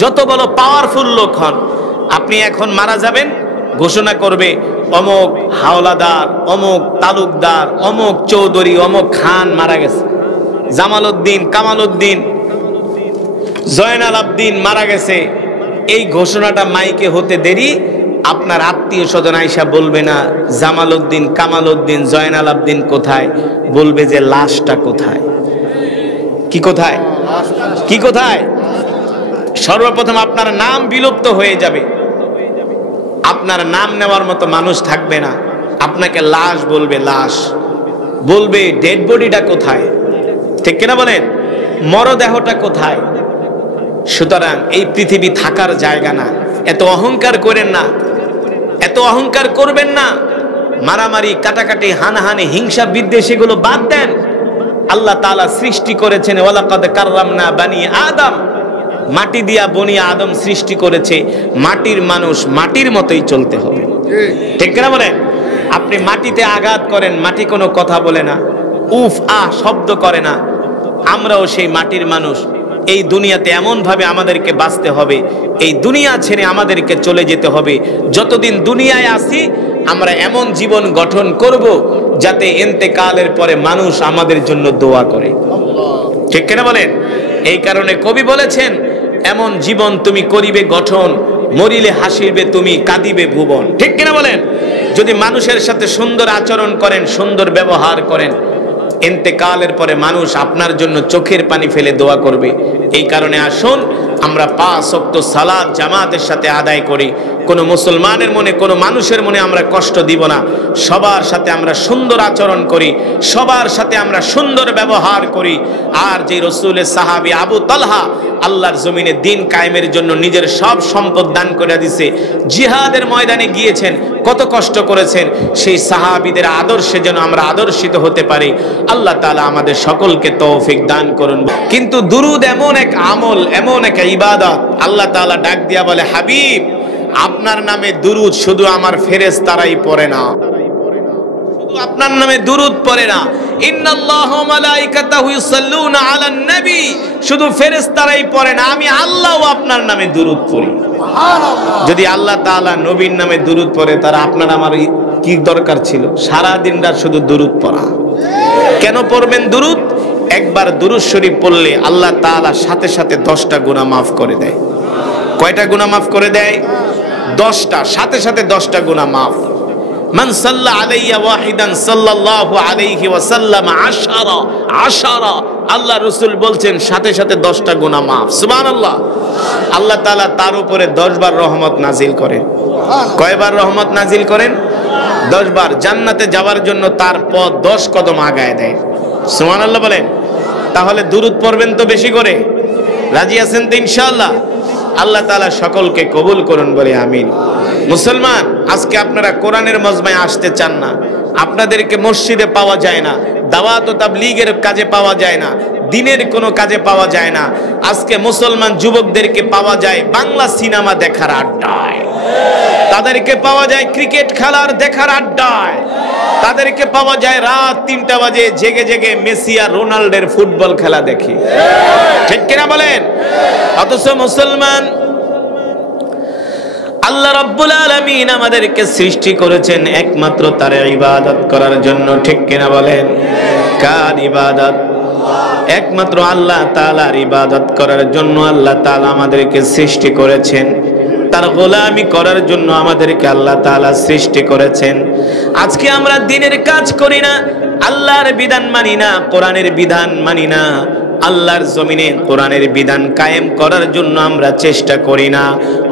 যত বড় পাওয়ারফুল লোক হন, আপনি এখন মারা যাবেন, ঘোষণা করবে অমুক হাওলাদার, অমুক তালুকদার, অমুক চৌধুরী, অমুক খান মারা গেছে, জামাল উদ্দিন, কামাল উদ্দিন, জয়নাল আবদিন মারা গেছে। এই ঘোষণাটা মাইকে হতে দেরি, আপনার আত্মীয় স্বজন আইসা বলবে না জামাল উদ্দিন, কামাল উদ্দিন, জয়নাল আবদিন কোথায়, বলবে যে লাশটা কোথায়। কি কোথায়? কি কোথায়? সর্বপ্রথম আপনার নাম বিলুপ্ত হয়ে যাবে, আপনার নাম নেওয়ার মতো মানুষ থাকবে না, আপনাকে লাশ বলবে, লাশ বলবে। ডেড বডিটা কোথায়? ঠিক কিনা বলেন? মরদেহটা কোথায়? সুতরাং এই পৃথিবী থাকার জায়গা না। এত অহংকার করেন না, এত অহংকার করবেন না। মারামারি, কাটাকাটি, হানাহানি, হিংসা, বিদ্বেষ এগুলো বাদ দেন। আল্লাহ তাআলা সৃষ্টি করেছেন ওয়ালাকাদ কাররামনা বানি আদম, মাটি দিয়া বনি আদম সৃষ্টি করেছে। মাটির মানুষ মাটির মতোই চলতে হবে। ঠিক কিনা বলেন? আপনি মাটিতে আঘাত করেন, মাটি কোনো কথা বলে না, উফ আহ শব্দ করে না। আমরাও সেই মাটির মানুষ। এই দুনিয়াতে এমন ভাবে আমাদেরকে বাঁচতে হবে, এই দুনিয়া ছেড়ে আমাদেরকে চলে যেতে হবে। যতদিন দুনিয়ায় আসি আমরা এমন জীবন গঠন করব যাতে ইন্তেকালের পরে মানুষ আমাদের জন্য দোয়া করে। ঠিক কিনা বলেন? এই কারণে কবি বলেছেন, এমন জীবন তুমি করিবে গঠন, মরিলে হাসিবে তুমি, কাঁদিবে ভুবন। ঠিক কিনা বলেন? যদি মানুষের সাথে সুন্দর আচরণ করেন, সুন্দর ব্যবহার করেন, ইন্তেকালের পরে মানুষ আপনার জন্য চোখের পানি ফেলে দোয়া করবে। এই কারণে আসুন আমরা 5 ওয়াক্ত সালাত জামাতের সাথে আদায় করি। কোনো মুসলমানের মনে, কোনো মানুষের মনে আমরা কষ্ট দিব না। সবার সাথে আমরা সুন্দর আচরণ করি, সবার সাথে আমরা সুন্দর ব্যবহার করি। আর যে রসুলের সাহাবী আবু তালহা আল্লাহর জমিনে দিন কায়েমের জন্য নিজের সব সম্পদ দান করে দিয়েছে, জিহাদের ময়দানে গিয়েছেন, কত কষ্ট করেছেন, সেই সাহাবীদের আদর্শে যেন আমরা আদর্শিত হতে পারি। আল্লাহ তাআলা আমাদের সকলকে তৌফিক দান করুন। কিন্তু দুরুদ এমন এক আমল, এমন এক ইবাদত, আল্লাহ তাআলা ডাক দিয়া বলে, হাবিব আপনার নামে দুরুদ শুধু আমার ফেরেশতারাই পড়ে না, শুধু আপনার নামে দুরুদ পড়ে না, ইন্নাল্লাহু ওয়া মালাইকাতাহু ইউসাল্লুনা আলান নবী, শুধু ফেরেশতারাই পড়ে না, আমি আল্লাহও আপনার নামে দুরুদ পড়ি। সুবহানাল্লাহ। যদি আল্লাহ তাআলা নবীর নামে দুরুদ পড়ে, তার আপনার আমার কি দরকার ছিল সারা দিন রাত শুধু দুরুদ পড়া? কেন পড়বেন দুরুদ? একবার দুরুদ শরীফ পড়লে আল্লাহ তাআলা সাথে সাথে 10টা গুনাহ মাফ করে দেয়। কয়টা গুনাহ মাফ করে দেয়? 10টা, সাথে সাথে 10টা গুনাহ মাফ। মান সাল্লা আলাইয়া ওয়াহিদান সাল্লাল্লাহু আলাইহি ওয়াসাল্লাম আশারা, আল্লাহ রাসূল বলছেন সাথে সাথে 10টা গুনাহ মাফ। সুবহানাল্লাহ। আল্লাহ তাআলা তার উপরে 10 বার রহমত নাজিল করেন। কয়বার রহমত নাজিল করেন? 10 বার। জান্নাতে যাওয়ার জন্য তার পথ 10 কদম আগায় দেয়। সুবহানাল্লাহ বলেন। তাহলে দুরুদ পড়বেন তো বেশি করে। রাজি আছেন তো ইনশাআল্লাহ? আল্লাহ তাআলা সকলকে কবুল করুন বলে আমিন। মুসলমান, আজকে আপনারা কোরআনের মজমায় আসতে চান না, আপনাদেরকে মসজিদে পাওয়া যায় না, দাওয়াত ও তাবলীগের কাজে পাওয়া যায় না, দিনের কোনো কাজে পাওয়া যায় না। আজকে মুসলমান যুবকদেরকে পাওয়া যায় বাংলা সিনেমা দেখার আড্ডায়, তাদেরকে পাওয়া যায় ক্রিকেট খেলার দেখার আড্ডায়, তাদেরকে পাওয়া যায় রাত 3টা বাজে জেগে জেগে মেসি আর রোনাল্ডোর ফুটবল খেলা দেখি। ঠিক কিনা বলেন? অথচ মুসলমান, আল্লাহ রাব্বুল আলামিন আমাদেরকে সৃষ্টি করেছেন একমাত্র তার ইবাদত করার জন্য। ঠিক কিনা বলেন? কার ইবাদত? একমাত্র আল্লাহ তাআলার ইবাদত করার জন্য আল্লাহ তাআলা আমাদেরকে সৃষ্টি করেছেন। তার গোলামি করার জন্য আমাদেরকে আল্লাহ তাআলা সৃষ্টি করেছেন। আজকে আমরা দিনের কাজ করি না, আল্লাহর বিধান মানি না, কোরআনের বিধান মানি না, আল্লাহর জমিনে কোরআনের বিধান কায়েম করার জন্য আমরা চেষ্টা করি না।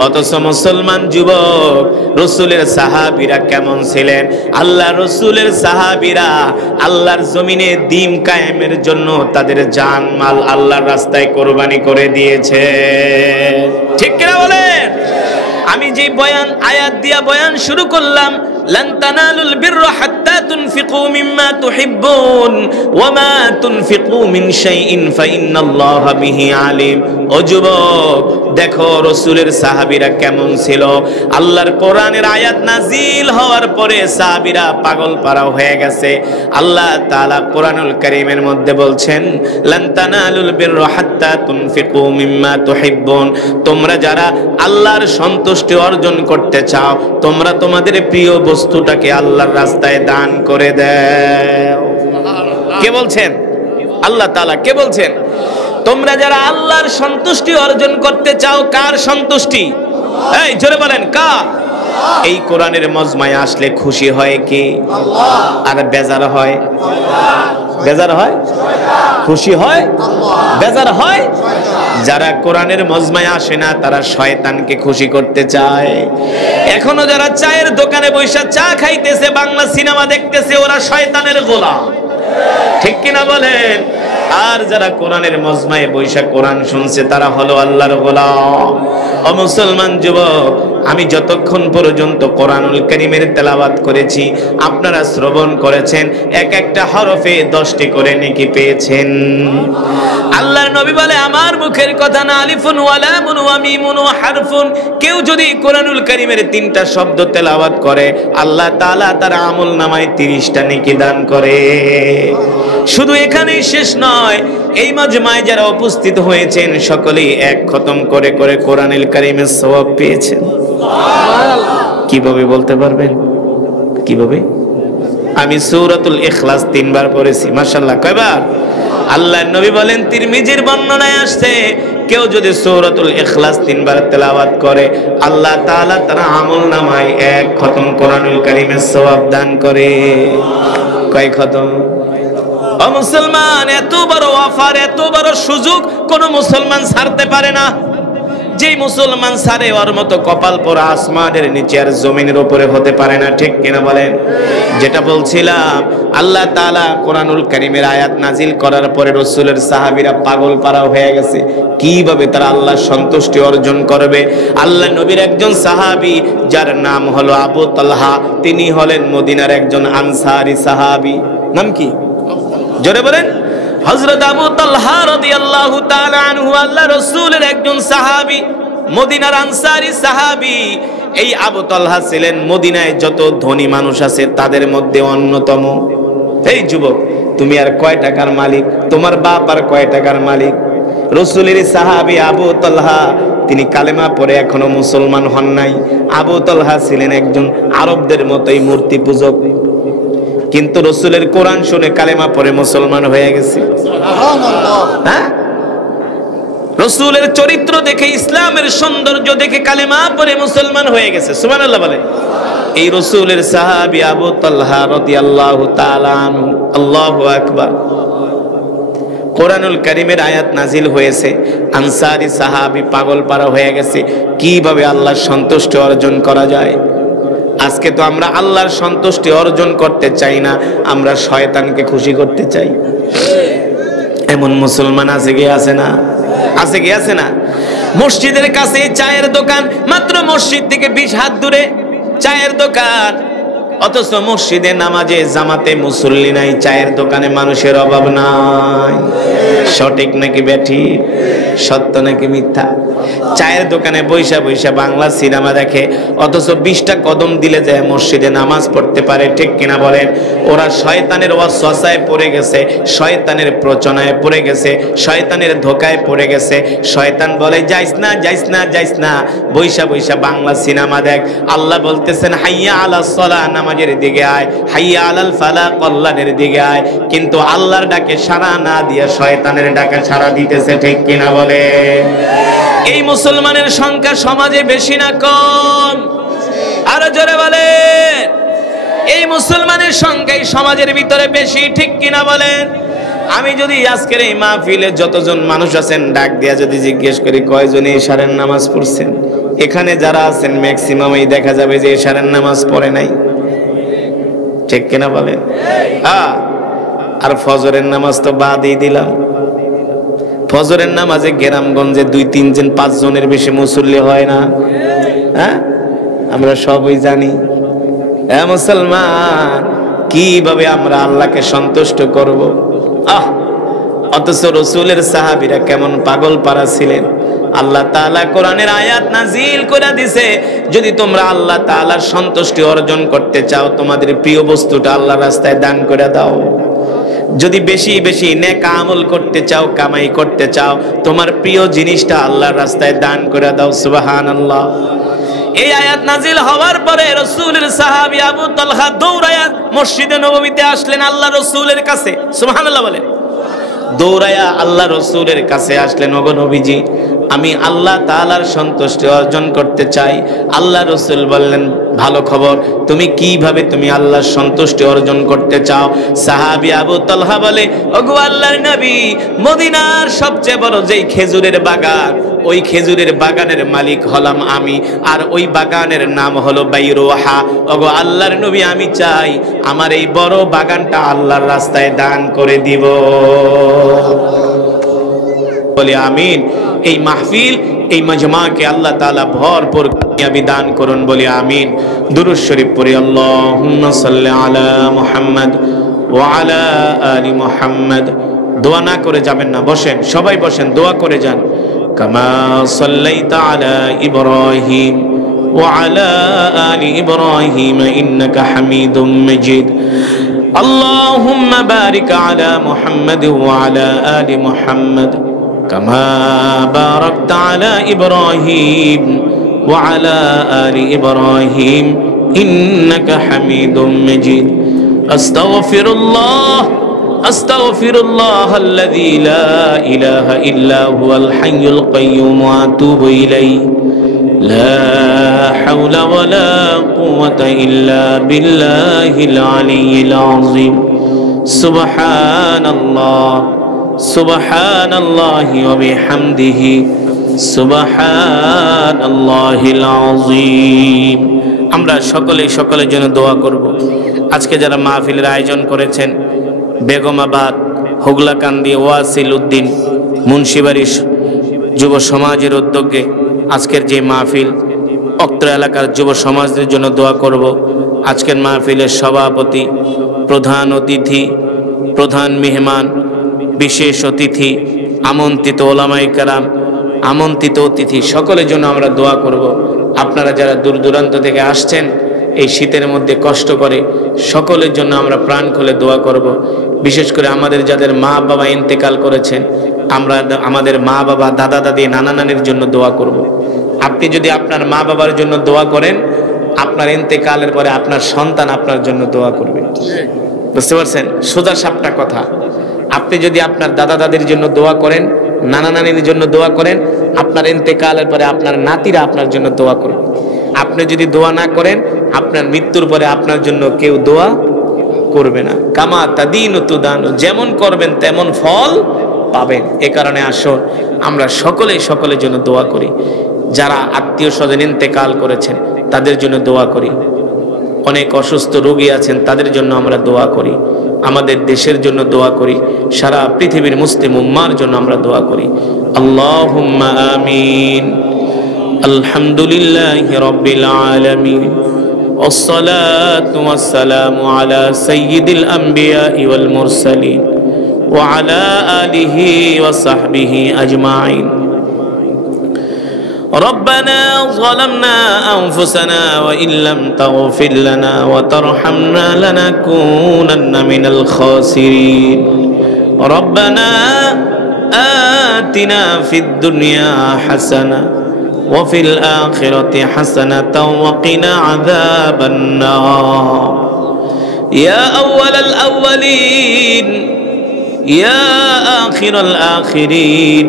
অথচ মুসলমান যুবক, রাসূলের সাহাবীরা কেমন ছিলেন? আল্লাহ রাসূলের সাহাবীরা আল্লাহর জমিনে দ্বীন কায়েমের জন্য তাদের জান মাল আল্লাহর রাস্তায় কোরবানি করে দিয়েছে। ঠিক কিনা বলেন? আমি যে বয়ান আয়াত দিয়া বয়ান শুরু করলাম, লান তানালুল বিররা হাত্তা তুনফিকু মিম্মা তুহিব্বুন ওয়া মা তুনফিকু মিন শাইইন ফাইন্নাল্লাহা বিহি আলিম। ও যুবক, দেখো রাসূলের সাহাবীরা কেমন ছিল। আল্লাহর কোরআনের আয়াত নাজিল হওয়ার পরে সাহাবীরা পাগল পারা হয়ে গেছে। আল্লাহ তাআলা কোরআনুল কারীমের মধ্যে বলছেন, লান তানালুল বিররা হাত্তা তুনফিকু মিম্মা তুহিব্বুন। তোমরা যারা আল্লাহর সন্তুষ্টি অর্জন করতে চাও, তোমরা তোমাদের প্রিয় বস্তুটাকে আল্লাহর রাস্তায় দান করে দাও। কে বলছেন? আল্লাহ তাআলা। কে বলছেন? তোমরা যারা আল্লাহর সন্তুষ্টি অর্জন করতে চাও। কার সন্তুষ্টি? এই জোরে বলেন, কার? এই কোরআনের মজমায় আসলে খুশি হয় কে? আল্লাহ। আর বেজার হয়? বেজার হয়? খুশি হয়? বেজার হয়? যারা কোরআনের মজমায় আসে না তারা শয়তানকে খুশি করতে চায়। এখনো যারা চায়ের দোকানে বসে চা খাইতেছে, বাংলা সিনেমা দেখতেছে, ওরা শয়তানের গোলাম। ঠিক কিনা বলেন? আর যারা কোরআনের মজমায় বৈশা কোরআন শুনছে তারা হলো আল্লাহর গোলাম। ও মুসলমান যুবক, আমি যতক্ষণ পর্যন্ত কোরআনুল কারীমের তেলাওয়াত করেছি, আপনারা শ্রবণ করেছেন, এক একটা হরফে 10টি করে নেকি পেয়েছেন। আল্লাহর নবী বলে, আমার মুখের কথা না, আলিফুন ওয়া লামুন ওয়া মিমুন ওয়া হারফুন। কেউ যদি কোরআনুল কারীমের 3টা শব্দ তেলাওয়াত করে, আল্লাহ তাআলা তার আমলনামায় 30টা নেকি দান করে। শুধু এখানেই শেষ নয়, এই মজমায় যারা উপস্থিত হয়েছেন সকলেই এক খতম করে করে কোরআনুল কারীমের সওয়াব পেয়েছেন। কিভাবে বলতে পারবেন? কিভাবে? আমি সূরাতুল ইখলাস 3 বার পড়েছি। মাশাআল্লাহ। কয়বার? আল্লাহর নবী বলেন, তিরমিজির বর্ণনায় আসছে, কেউ যদি সূরাতুল ইখলাস 3 বার তেলাওয়াত করে, আল্লাহ তাআলা তার আমলনামায় এক খতম কোরআনুল কারীমের সওয়াব দান করে। কয় খতম? ও মুসলমান, এত বড় অফার, এত বড় সুযোগ কোন মুসলমান ছাড়তে পারে না। যেই মুসলমান ছাড়ে, ওর মতো কপাল পোড়া আসমানের নিচে আর জমিনের উপরে হতে পারে না। ঠিক কিনা বলেন? যেটা বলছিলাম, আল্লাহ তাআলা কোরআনুল কারীমের আয়াত নাজিল করার পরে রাসূলের সাহাবীরা পাগল পারা হয়ে গেছে, কিভাবে তারা আল্লাহর সন্তুষ্টি অর্জন করবে। আল্লাহ নবীর একজন সাহাবী যার নাম হলো আবু তালহা, তিনি হলেন মদিনার একজন আনসারী সাহাবী। নাম কি? জোরে বলেন। হযরত আবু তালহা রাদিয়াল্লাহু তাআলা আনহু আল্লাহর রাসূলের একজন সাহাবী, মদিনার আনসারী সাহাবী। এই আবু তালহা ছিলেন মদিনায় যত ধনী মানুষ আছে তাদের মধ্যে অন্যতম। এই যুবক, তুমি আর কয় টাকার মালিক? তোমার বাপ আর কয় টাকার মালিক? রাসূলের সাহাবী আবু তালহা, তিনি কালেমা পড়ে এখনো মুসলমান হন নাই। আবু তালহা ছিলেন একজন আরবদের মতোই মূর্তি পূজক, কিন্তু রাসূলের কোরআন শুনে কালেমা পড়ে মুসলমান হয়ে গেছে। সুবহানাল্লাহ। হ্যাঁ, রাসূলের চরিত্র দেখে, ইসলামের সৌন্দর্য দেখে কালেমা পড়ে মুসলমান হয়ে গেছে। সুবহানাল্লাহ বলেন। এই রাসূলের সাহাবী আবু তালহা রাদিয়াল্লাহু তাআলা আনহু, আল্লাহু আকবার। কোরআনুল কারীমের আয়াত নাজিল হয়েছে, আনসারী সাহাবী পাগল পারা হয়ে গেছে, কিভাবে আল্লাহর সন্তুষ্টি অর্জন করা যায়। আজকে তো আমরা আল্লাহর সন্তুষ্টি অর্জন করতে চাই না, আমরা শয়তানকে খুশি করতে চাই। এমন মুসলমান আছে কি আছে না? আছে কি আছে না? মসজিদের কাছে চায়ের দোকান, মাত্র মসজিদ থেকে 20 হাত দূরে চায়ের দোকান, অথচ মসজিদে নামাজে জামাতে মুসল্লি নাই, চায়ের দোকানে মানুষের অভাব নাই। সঠিক নাকি ব্যাঠিক? সত্য নাকি মিথ্যা? চায়ের দোকানে বৈশা বৈশা বাংলা সিনেমা দেখে, অথচ 20টা কদম দিলে যায় মসজিদে নামাজ পড়তে পারে। ঠিক কিনা বলেন? ওরা শয়তানের ওয়াসওয়াসায় পড়ে গেছে, শয়তানের প্রচনায় পড়ে গেছে, শয়তানের ধোকায় পড়ে গেছে। শয়তান বলে, যাইস না যাইস না যাইস না, বৈশা বৈশা বাংলা সিনেমা দেখ। আল্লাহ বলতেছেন, হাইয়া আলাস সালাহ, নামাজের দিকে আয়, হাইয়া আলাল ফালাহ, কল্যাণের দিকে আয়। কিন্তু আল্লাহর ডাকে সাড়া না দিয়ে শয়তানের ডাকে সাড়া দিতেছে। ঠিক কিনা বলে? এই মুসলমানের সংখ্যা সমাজে বেশি না কম? আরো জোরে বলেন। এই মুসলমানের সংখ্যা এই সমাজের ভিতরে বেশি, ঠিক কিনা বলেন? আমি যদি আজকের এই মাহফিলে যতজন মানুষ আছেন ডাক দিয়া যদি জিজ্ঞেস করি কয়জন এশারের নামাজ পড়ছেন, এখানে যারা আছেন ম্যাক্সিমামই দেখা যাবে যে এশারের নামাজ পড়ে নাই, ঠিক কিনা বলেন? আর ফজরের নামাজ তো বাদই দিলাম। ফজরের নামাজে গ্রামগঞ্জে 2-3 জন 5 জনের বেশি মুসল্লি হয় না? হ্যাঁ, আমরা সবই জানি। মুসলমান, কিভাবে আমরা আল্লাহকে সন্তুষ্ট করব? অথচ রাসূলের সাহাবীরা কেমন পাগল পারা ছিলেন। আল্লাহ তাআলা কোরআনের আয়াত নাজিল করে দিয়েছে, যদি তোমরা আল্লাহ তাআলার সন্তুষ্টি অর্জন করতে চাও, তোমাদের প্রিয় বস্তুটা আল্লাহর রাস্তায় দান করে দাও। যদি বেশি বেশি নেক আমল করতে চাও, কামাই করতে চাও, তোমার প্রিয় জিনিসটা আল্লাহর রাস্তায় দান করে দাও। সুবহানাল্লাহ। এই আয়াত নাজিল হওয়ার পরে রাসূলের সাহাবী আবু তালহা দৌড়ায়া মসজিদে নববীতে আসলেন আল্লাহ রাসূলের কাছে। সুবহানাল্লাহ বলেন। দৌড়ায়া আল্লাহ রাসূলের কাছে আসলেন, ওগো নবীজি, আমি আল্লাহ তাআলার সন্তুষ্টি অর্জন করতে চাই। আল্লাহ রাসূল বললেন, ভালো খবর, তুমি কিভাবে তুমি আল্লাহর সন্তুষ্টি অর্জন করতে চাও? সাহাবী আবু তালহা বলে, ওগো আল্লাহর নবী, মদিনার সবচেয়ে বড় যেই খেজুরের বাগান, ওই খেজুরের বাগানের মালিক হলাম আমি, আর ওই বাগানের নাম হলো বাইরুহা। ওগো আল্লাহর নবী, আমি চাই আমার এই বড় বাগানটা আল্লাহর রাস্তায় দান করে দিব। বলি আমিন। এই মাহফিল, এই মাজমাকে আল্লাহ তাআলা ভরপুর কামিয়াবি দান করুন, বলি আমিন। দুরূদ শরীফ পড়ি। আল্লাহুম্মা সাল্লি আলা মুহাম্মদ ওয়া আলা আলি মুহাম্মদ। দোয়া না করে যাবেন না, বসেন, সবাই বসেন, দোয়া করে যান। কামা সাল্লাইতা আলা ইব্রাহিম ওয়া আলা আলি ইব্রাহিম ইন্নাকা হামিদুম মাজিদ। আল্লাহুম্মা বারিক আলা মুহাম্মদ ওয়া আলা আলি মুহাম্মদ কামা বারাকতা আলা ইব্রাহিম ওয়া আলা আলি ইব্রাহিম ইন্নাকা হামিদুম মাজিদ। আস্তাগফিরুল্লাহ আস্তাগফিরুল্লাহ আল্লাযী লা ইলাহা ইল্লা হুয়াল হাইয়ুল কাইয়্যুম ওয়া আতুবু ইলাইহি। লা হাওলা ওয়ালা কুওয়াতা ইল্লা বিল্লাহিল আলিয়্যিল আযীম। সুবহানাল্লাহ সুবহানাল্লাহি ওয়া বিহামদিহি সুবহানাল্লাহিল আযীম। আমরা সকলের জন্য দোয়া করব। আজকে যারা মাহফিলের আয়োজন করেছেন, বেগমাবাদ, হুগলাকান্দি, ওয়াসিল উদ্দিন, মুন্সিবাড়ি যুব সমাজের উদ্যোগে আজকের যে মাহফিল, অত্র এলাকার যুব সমাজদের জন্য দোয়া করব। আজকের মাহফিলের সভাপতি, প্রধান অতিথি, প্রধান মেহমান, বিশেষ অতিথি, আমন্ত্রিত ওলামায়ে কেরাম, আমন্ত্রিত অতিথি, সকলের জন্য আমরা দোয়া করব। আপনারা যারা দূর দূরান্ত থেকে আসছেন এই শীতের মধ্যে কষ্ট করে, সকলের জন্য আমরা প্রাণ খুলে দোয়া করব। বিশেষ করে আমাদের যাদের মা বাবা ইন্তেকাল করেছেন, আমরা আমাদের মা বাবা, দাদা দাদি, নানা নানির জন্য দোয়া করব। আপনি যদি আপনার মা বাবার জন্য দোয়া করেন, আপনার ইন্তেকালের পরে আপনার সন্তান আপনার জন্য দোয়া করবে। বুঝতে পারছেন? সোজা সাপটা কথা। আপনি যদি আপনার দাদা দাদির জন্য দোয়া করেন, নানা নানির জন্য দোয়া করেন, আপনার ইন্তেকালের পরে আপনার নাতিরা আপনার জন্য দোয়া করবে। আপনি যদি দোয়া না করেন, আপনার মৃত্যুর পরে আপনার জন্য কেউ দোয়া করবে না। কামা তাদিনু তুদানু, যেমন করবেন তেমন ফল পাবেন। এ কারণে আসুন আমরা সকলের জন্য দোয়া করি। যারা আত্মীয় স্বজন ইন্তেকাল করেছেন তাদের জন্য দোয়া করি। অনেক অসুস্থ রোগী আছেন, তাদের জন্য আমরা দোয়া করি। আমাদের দেশের জন্য দোয়া করি। সারা পৃথিবীর মুসলিম উম্মার জন্য আমরা দোয়া করি। আল্লাহুম্মা আমিন। আলহামদুলিল্লাহি রাব্বিল আলামিন। والصلاة والسلام على سيد الأنبياء والمرسلين وعلى آله وصحبه أجمعين. ربنا ظلمنا أنفسنا وإن لم تغفر لنا وترحمنا لنكونن من الخاسرين. ربنا آتنا في الدنيا حسنة وفي الآخرة حسنة وقنا عذاب النار. يا أول الأولين يا آخر الآخرين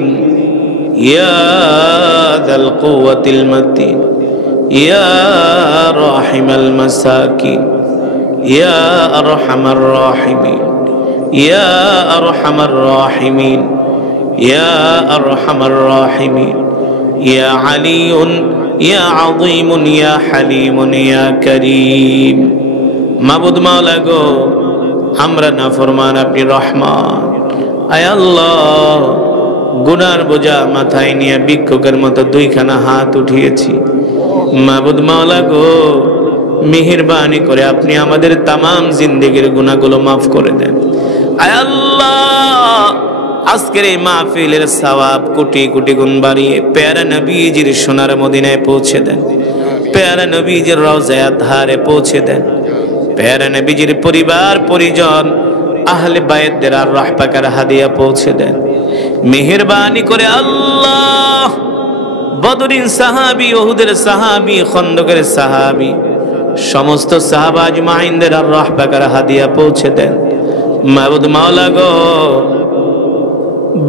ইয়া যাল কুওয়াতিল মাতিন ইয়া রাহিমাল মাসাকিন ইয়া আরহামার রাহিমিন ইয়া আরহামার রাহিমিন ইয়া আরহামার রাহিমিন ইয়া আলিয়ুন ইয়া আযীমুন ইয়া হালিমুন ইয়া কারীম। মাবুদ মাওলা গো, আমরা নাফরমান, আপনি রহমান। আয় আল্লাহ, গুনার বোঝা মাথায় নিয়ে ভিক্ষুকের মতো দুইখানা হাত উঠিয়েছি। মাবুদ মাওলা গো, মেহেরবানি করে আপনি আমাদের তামাম জিন্দেগির গুনাহগুলো মাফ করে দেন। আয় আল্লাহ, আজকের এই মাহফিলের সওয়াব কোটি কোটি গুণ বাড়িয়ে প্যারা নবীজির সোনার মদিনায় পৌঁছে দেন, প্যারা নবীজির রওজায়ে আতহারে পৌঁছে দেন, প্যারা নবীজির পরিবার পরিজন আহলে বায়তদের আর রূহ পাকের হাদিয়া পৌঁছে দেন। মেহেরবানি করে আল্লাহ, বদরিন সাহাবী, উহুদের সাহাবী, খন্দকের সাহাবী, সমস্ত সাহাবা আজমাইনদের আর রূহ পাকের হাদিয়া পৌঁছে দেন। মাবুদ মাওলা গো,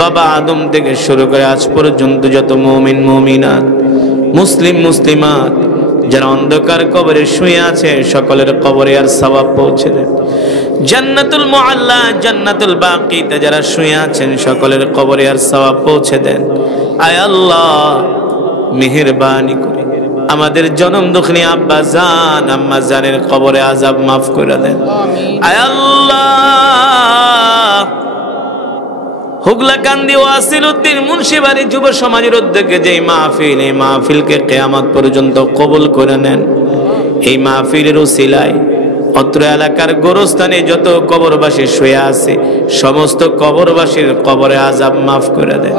বাবা আদম থেকে শুরু করে আজ পর্যন্ত যত মুমিন মুমিনাত, মুসলিম মুসলিমাত যারা অন্ধকার কবরে শুয়ে আছে, সকলের কবরে আর সওয়াব পৌঁছে দেন। জান্নাতুল মুআল্লা, জান্নাতুল বাকিতে যারা শুয়ে আছেন, সকলের কবরে আর সওয়াব পৌঁছে দেন। আয় আল্লাহ, মেহেরবানি করে আমাদের জনম দুঃখিনী আব্বা জান আম্মা জানের কবরে আযাব মাফ করে দেন। আয় আল্লাহ, হুগলাকান্দি ওয়াসিলউদ্দিন মুন্সিবাড়ি যুব সমাজের উদ্যোগে যে মাহফিল, এই মাহফিলকে কিয়ামত পর্যন্ত কবুল করে নেন। এই মাহফিলের উসিলায় অত্র এলাকার গোরস্থানে যত কবরবাসী শুয়ে আছে, সমস্ত কবরবাসীর কবরে আযাব মাফ করে দেন।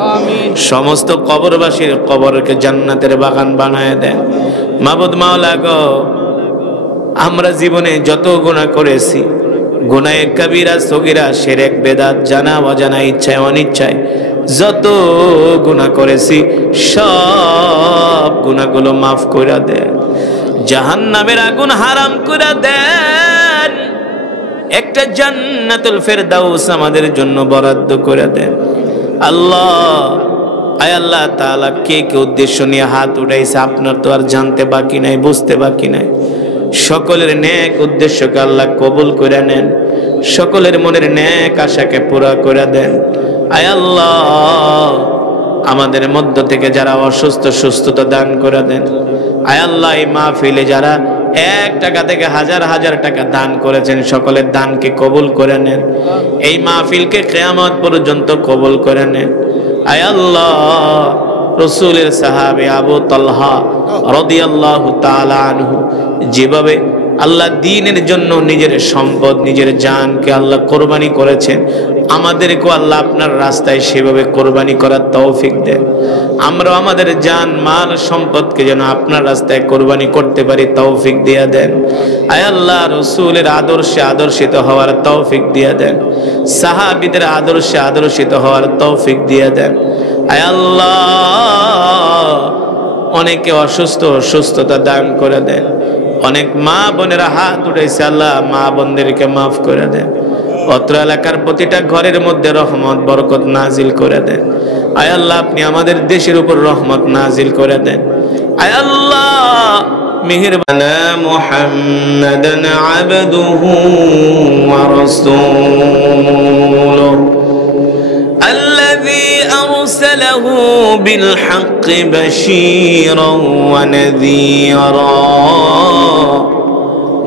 সমস্ত কবরবাসীর কবরকে জান্নাতের বাগান বানায় দেন। মাবুদ মাওলা গো, আমরা জীবনে যত গুনাহ করেছি, গুনাহে কবিরা সগীরা শিরক বেদাত জানা অজানা ইচ্ছায় অনিচ্ছায় যত গুনাহ করেছি, সব গুনাহগুলো মাফ করে দেন। জাহান্নামের আগুন হারাম করে দেন। একটা জান্নাতুল ফেরদাউস আমাদের জন্য বরাদ্দ করে দেন। আল্লাহ, আয় আল্লাহ তাআলা, কে কে উদ্দেশ্য নিয়ে হাত উঠাইছে আপনার তো আর জানতে বাকি নাই, বুঝতে বাকি নাই। সকলের নেক উদ্দেশ্যকে আল্লাহ কবুল করে নেন, সকলের মনের নেক আশাকে পুরা করে দেন। আয় আল্লাহ, আমাদের মধ্য থেকে যারা অসুস্থ, সুস্থতা দান করে দেন। আয় আল্লাহ, এই মাহফিলে যারা 1 টাকা থেকে হাজার হাজার টাকা দান করেছেন, সকলের দানকে কবুল করে নেন। এই মাহফিলকে কিয়ামত পর্যন্ত কবুল করে নেন। আয় আল্লাহ, রাসূলের সাহাবী আবু তালহা রাদিয়াল্লাহু তাআলা আনহু যেভাবে আল্লাহ দ্বীনের জন্য নিজের সম্পদ, নিজের জানকে আল্লাহ কোরবানি করেছেন, আমাদেরকেও আল্লাহ আপনার রাস্তায় সেভাবে কোরবানি করার তৌফিক দেন। আমরা আমাদের জান মাল সম্পদকে যেন আপনার রাস্তায় কোরবানি করতে পারি, তৌফিক দিয়ে দেন। আয় আল্লাহ, রাসূলের আদর্শে আদর্শিত হওয়ার তৌফিক দিয়ে দেন, সাহাবীদের আদর্শে আদর্শিত হওয়ার তৌফিক দিয়ে দেন। আয় আল্লাহ, অনেকে অসুস্থ, সুস্থতা দান করে দেন। অনেক মা বোনেরা হাত উঠাইছে, আল্লাহ মা বোনদেরকে মাফ করে দেন। অত্র এলাকার প্রতিটা ঘরের মধ্যে রহমত বরকত নাজিল করে দেন। আয় আল্লাহ, আপনি আমাদের দেশের উপর রহমত নাজিল করে দেন। আয় আল্লাহ, মেহেরবানা মুহাম্মাদান আবদুহু ওয়া রাসূলুহু الذي أرسله بالحق بشيرا ونذيرا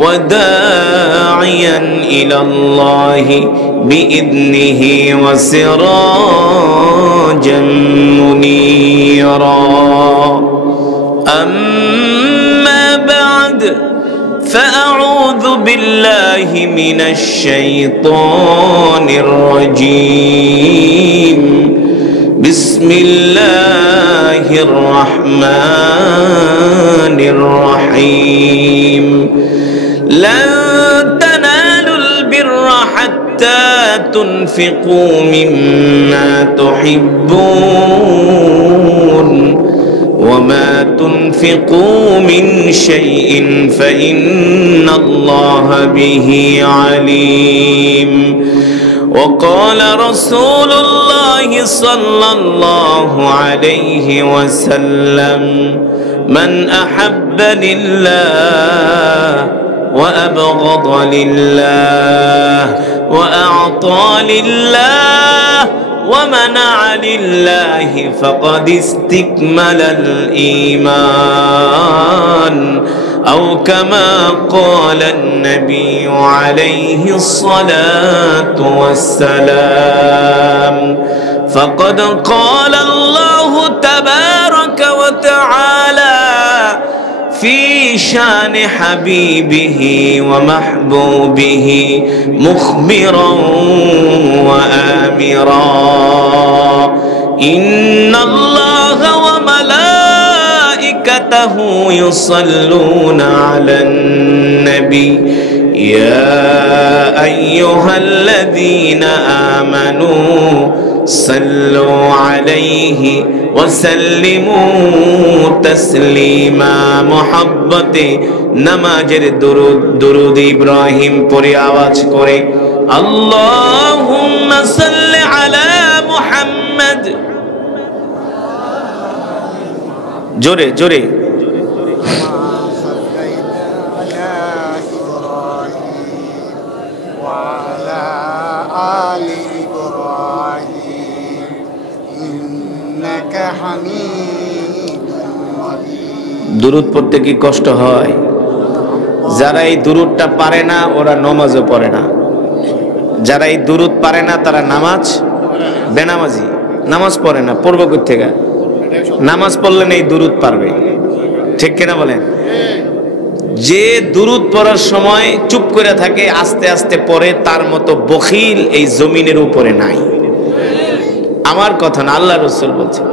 وداعيا إلى الله بإذنه وسراجا منيرا أما بعد فأعوذ بالله من الشيطان الرجيم بسم الله الرحمن الرحيم لن تنالوا البر حتى تنفقوا مما تحبون وما تنفقوا من شيء فإن الله به عليم وقال رسول الله صلى الله عليه وسلم من أحب لله وأبغض لله وأعطى لله ومنع لله فقد استكمل الإيمان أو كما قال النبي عليه الصلاة والسلام فقد قال الله تبارك وتعالى في شان حبيبه ومحبوبه مخبرا وآمرا إن الله وملائكته يصلون على النبي يا أيها الذين آمنوا صلوا عليه وسلموا تسليما محبতে নামাজের দুরূদ ইব্রাহিম পড়ে আওয়াজ করে আল্লাহুম্মা সাল্লি আলা মুহাম্মদ জোরে জোরে দুরূদ পড়তে কি কষ্ট হয়? যারা এই দুরূদটা পারে না ওরা নামাজও পড়ে না। যারা এই দুরূদ পারে না তারা নামাজ বেনামাজি, নামাজ পড়ে না। পড়বো কই থেকে? নামাজ পড়লে এই দুরূদ পারবে, ঠিক কিনা বলেন? যে দুরূদ পড়ার সময় চুপ করে থাকে, আস্তে আস্তে পড়ে, তার মতো বখিল এই জমিনের উপরে নাই। আমার কথা না, আল্লাহ রাসূল বলছেন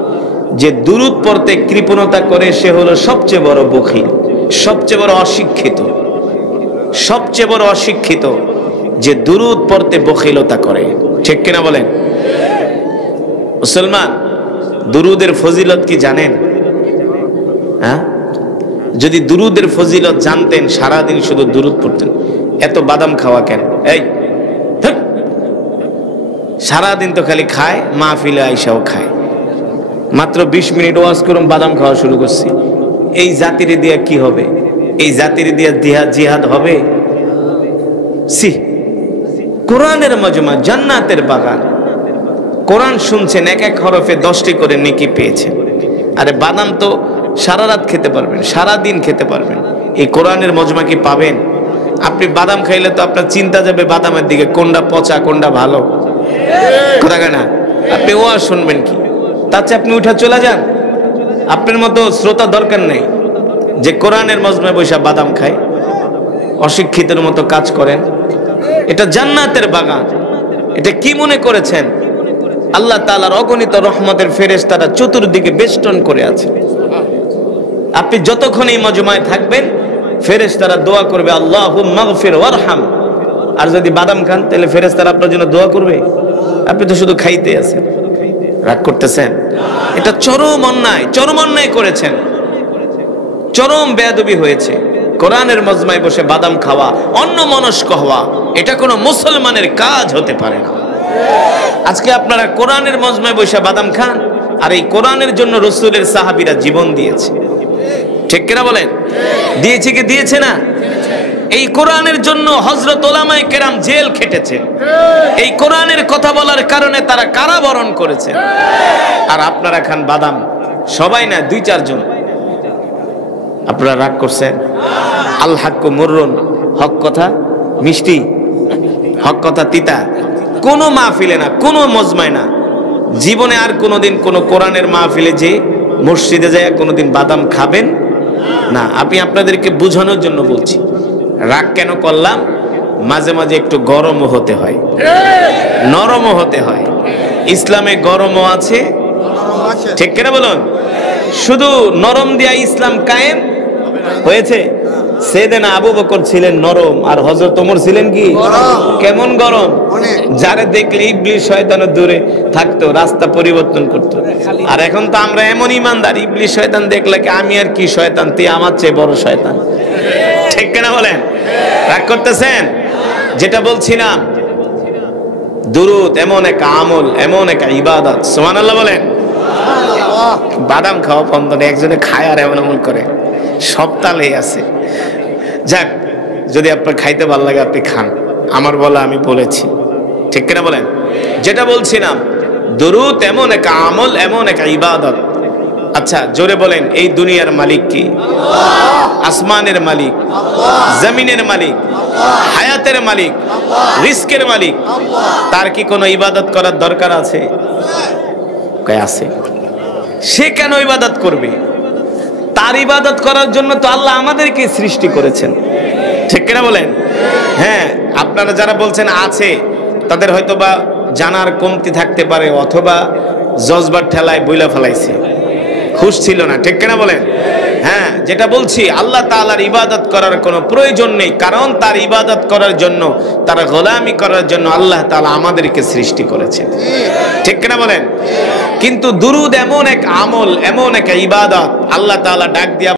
যে দুরূদ পড়তে কৃপণতা করে সে হলো সবচেয়ে বড় বখিল, সবচেয়ে বড় অশিক্ষিত, সবচেয়ে বড় অশিক্ষিত যে দুরূদ পড়তে বখিলতা করে, ঠিক কিনা বলেন? মুসলমান, দুরূদের ফজিলত কি জানেন? হ্যাঁ, যদি দুরূদের ফজিলত জানতেন সারাদিন শুধু দুরূদ পড়তেন। এত বাদাম খাওয়া কেন? এই সারাদিন তো খালি খায়, মাহফিলে আইসাও খায়। মাত্র 20 মিনিট ওয়াজ করুন, বাদাম খাওয়া শুরু করছি। এই জাতির দিয়া কি হবে? এই জাতির দিয়া জিহাদ হবে? সি, কোরআনের মজমা, জান্নাতের বাগান। কোরআন শুনছেন, এক এক হরফে 10টি করে নেকি পেয়েছেন। আরে বাদাম তো সারা রাত খেতে পারবেন, সারা দিন খেতে পারবেন। এই কোরআনের মজমা কি পাবেন? আপনি বাদাম খাইলে তো আপনার চিন্তা যাবে বাদামের দিকে, কোনটা পচা কোনটা ভালো, কথা না? আপনি ওয়াজ শুনবেন কি? তার চেয়ে আপনি উঠা চলে যান। আপনার মতো শ্রোতা দরকার নেই যে কোরআনের মজমায় বসে বাদাম খায়, অশিক্ষিতের মতো কাজ করেন। এটা জান্নাতের বাগান। এটা কি মনে করেছেন? আল্লাহ তাআলার অগণিত রহমতের ফেরেশতারা চতুর্দিকে বেষ্টন করে আছে। আপনি যতক্ষণ এই মজমায় থাকবেন, ফেরেশতারা দোয়া করবে আল্লাহুম্মা গফির ওয়ারহাম। আর যদি বাদাম খান তাহলে ফেরেশতারা আপনার জন্য দোয়া করবে? আপনি তো শুধু খাইতে আছেন, রাগ করতেছেন। এটা চরম অন্যায়, চরম অন্যায় করেছেন, চরম বেয়াদবি হয়েছে। কোরআনের মজমায় বসে বাদাম খাওয়া, অন্যমনস্ক হওয়া, এটা কোনো মুসলমানের কাজ হতে পারে না। আজকে আপনারা কোরআনের মজমায় বসে বাদাম খান, আর এই কোরআনের জন্য রাসূলের সাহাবীরা জীবন দিয়েছে, ঠিক কিনা বলেন? দিয়েছে কি দিয়েছে না? এই কোরআনের জন্য হযরত উলামায়ে কেরাম জেল খেটেছে। এই কোরআনের কথা বলার কারণে তারা কারাবরণ করেছে। আর আপনারা খান বাদাম, সবাই না, 2-4 জন। আপনারা রাগ করছেন? আল হাক্কু মুররুন, হক কথা মিষ্টি, হক কথা তিতা। কোনো মাহফিলে না, কোনো মজমায় না, জীবনে আর কোনোদিন কোনো কোরআনের মাহফিলে যে মসজিদে যায় কোনোদিন বাদাম খাবেন না। আমি আপনাদেরকে বোঝানোর জন্য বলছি। রাগ কেন করলাম? মাঝে মাঝে একটু গরমও হতে হয়, নরমও হতে হয়। ইসলামে গরমও আছে, ঠিক কিনা বলুন? শুধু নরম দিয়া ইসলাম কায়েম হয়েছে? সেদিনা আবু বকর ছিলেন নরম, আর হযরত ওমর ছিলেন কি কেমন গরম? যারে দেখলে ইবলিস শয়তান দূরে থাকতো, রাস্তা পরিবর্তন করত। আর এখন তো আমরা এমন ইমানদার, ইবলিস শয়তান দেখলে কি আমি আর কি শয়তান, তুই আমার চেয়ে বড় শয়তান, ঠিক কিনা বলেন? রাগ করতেছেন? যেটা বলছিলাম দুরূদ এমন এক আমল, এমন এক ইবাদত। সুবহানাল্লাহ বলেন। বাদাম খাওয়া বন্ধ নেই, একজনে খায় আর এমন এমন করে, সব তালেই আছে। যাক, যদি আপনার খাইতে ভালো লাগে আপনি খান, আমার বলা আমি বলেছি, ঠিক কিনা বলেন? যেটা বলছিলাম, দুরূদ এমন এক আমল, এমন এক ইবাদত। আচ্ছা জোরে বলেন, এই দুনিয়ার মালিক কি? আসমানের মালিক, জমিনের মালিক, হায়াতের মালিক, রিস্কের মালিক। তার কি কোনো ইবাদত করার দরকার আছে? কয় আছে। সে কেন ইবাদত করবে? তার ইবাদত করার জন্য তো আল্লাহ আমাদেরকে সৃষ্টি করেছেন, ঠিক কিনা বলেন? হ্যাঁ, আপনারা যারা বলছেন আছে, তাদের হয়তো বা জানার কমতি থাকতে পারে, অথবা জজবার ঠেলায় বইলা ফেলাইছে, হুশ ছিল না, ঠিক কিনা বলেন? হ্যাঁ, যেটা বলছি, আল্লাহ তাআলার ইবাদত করার কোনো প্রয়োজন নেই, কারণ তার ইবাদত করার জন্য, তার গোলামি করার জন্য আল্লাহ তাআলা আমাদেরকে সৃষ্টি করেছেন, ঠিক কিনা বলেন? কিন্তু দুরূদ এমন এক আমল, এমন এক ইবাদত, আল্লাহ তাআলা ডাক দিয়া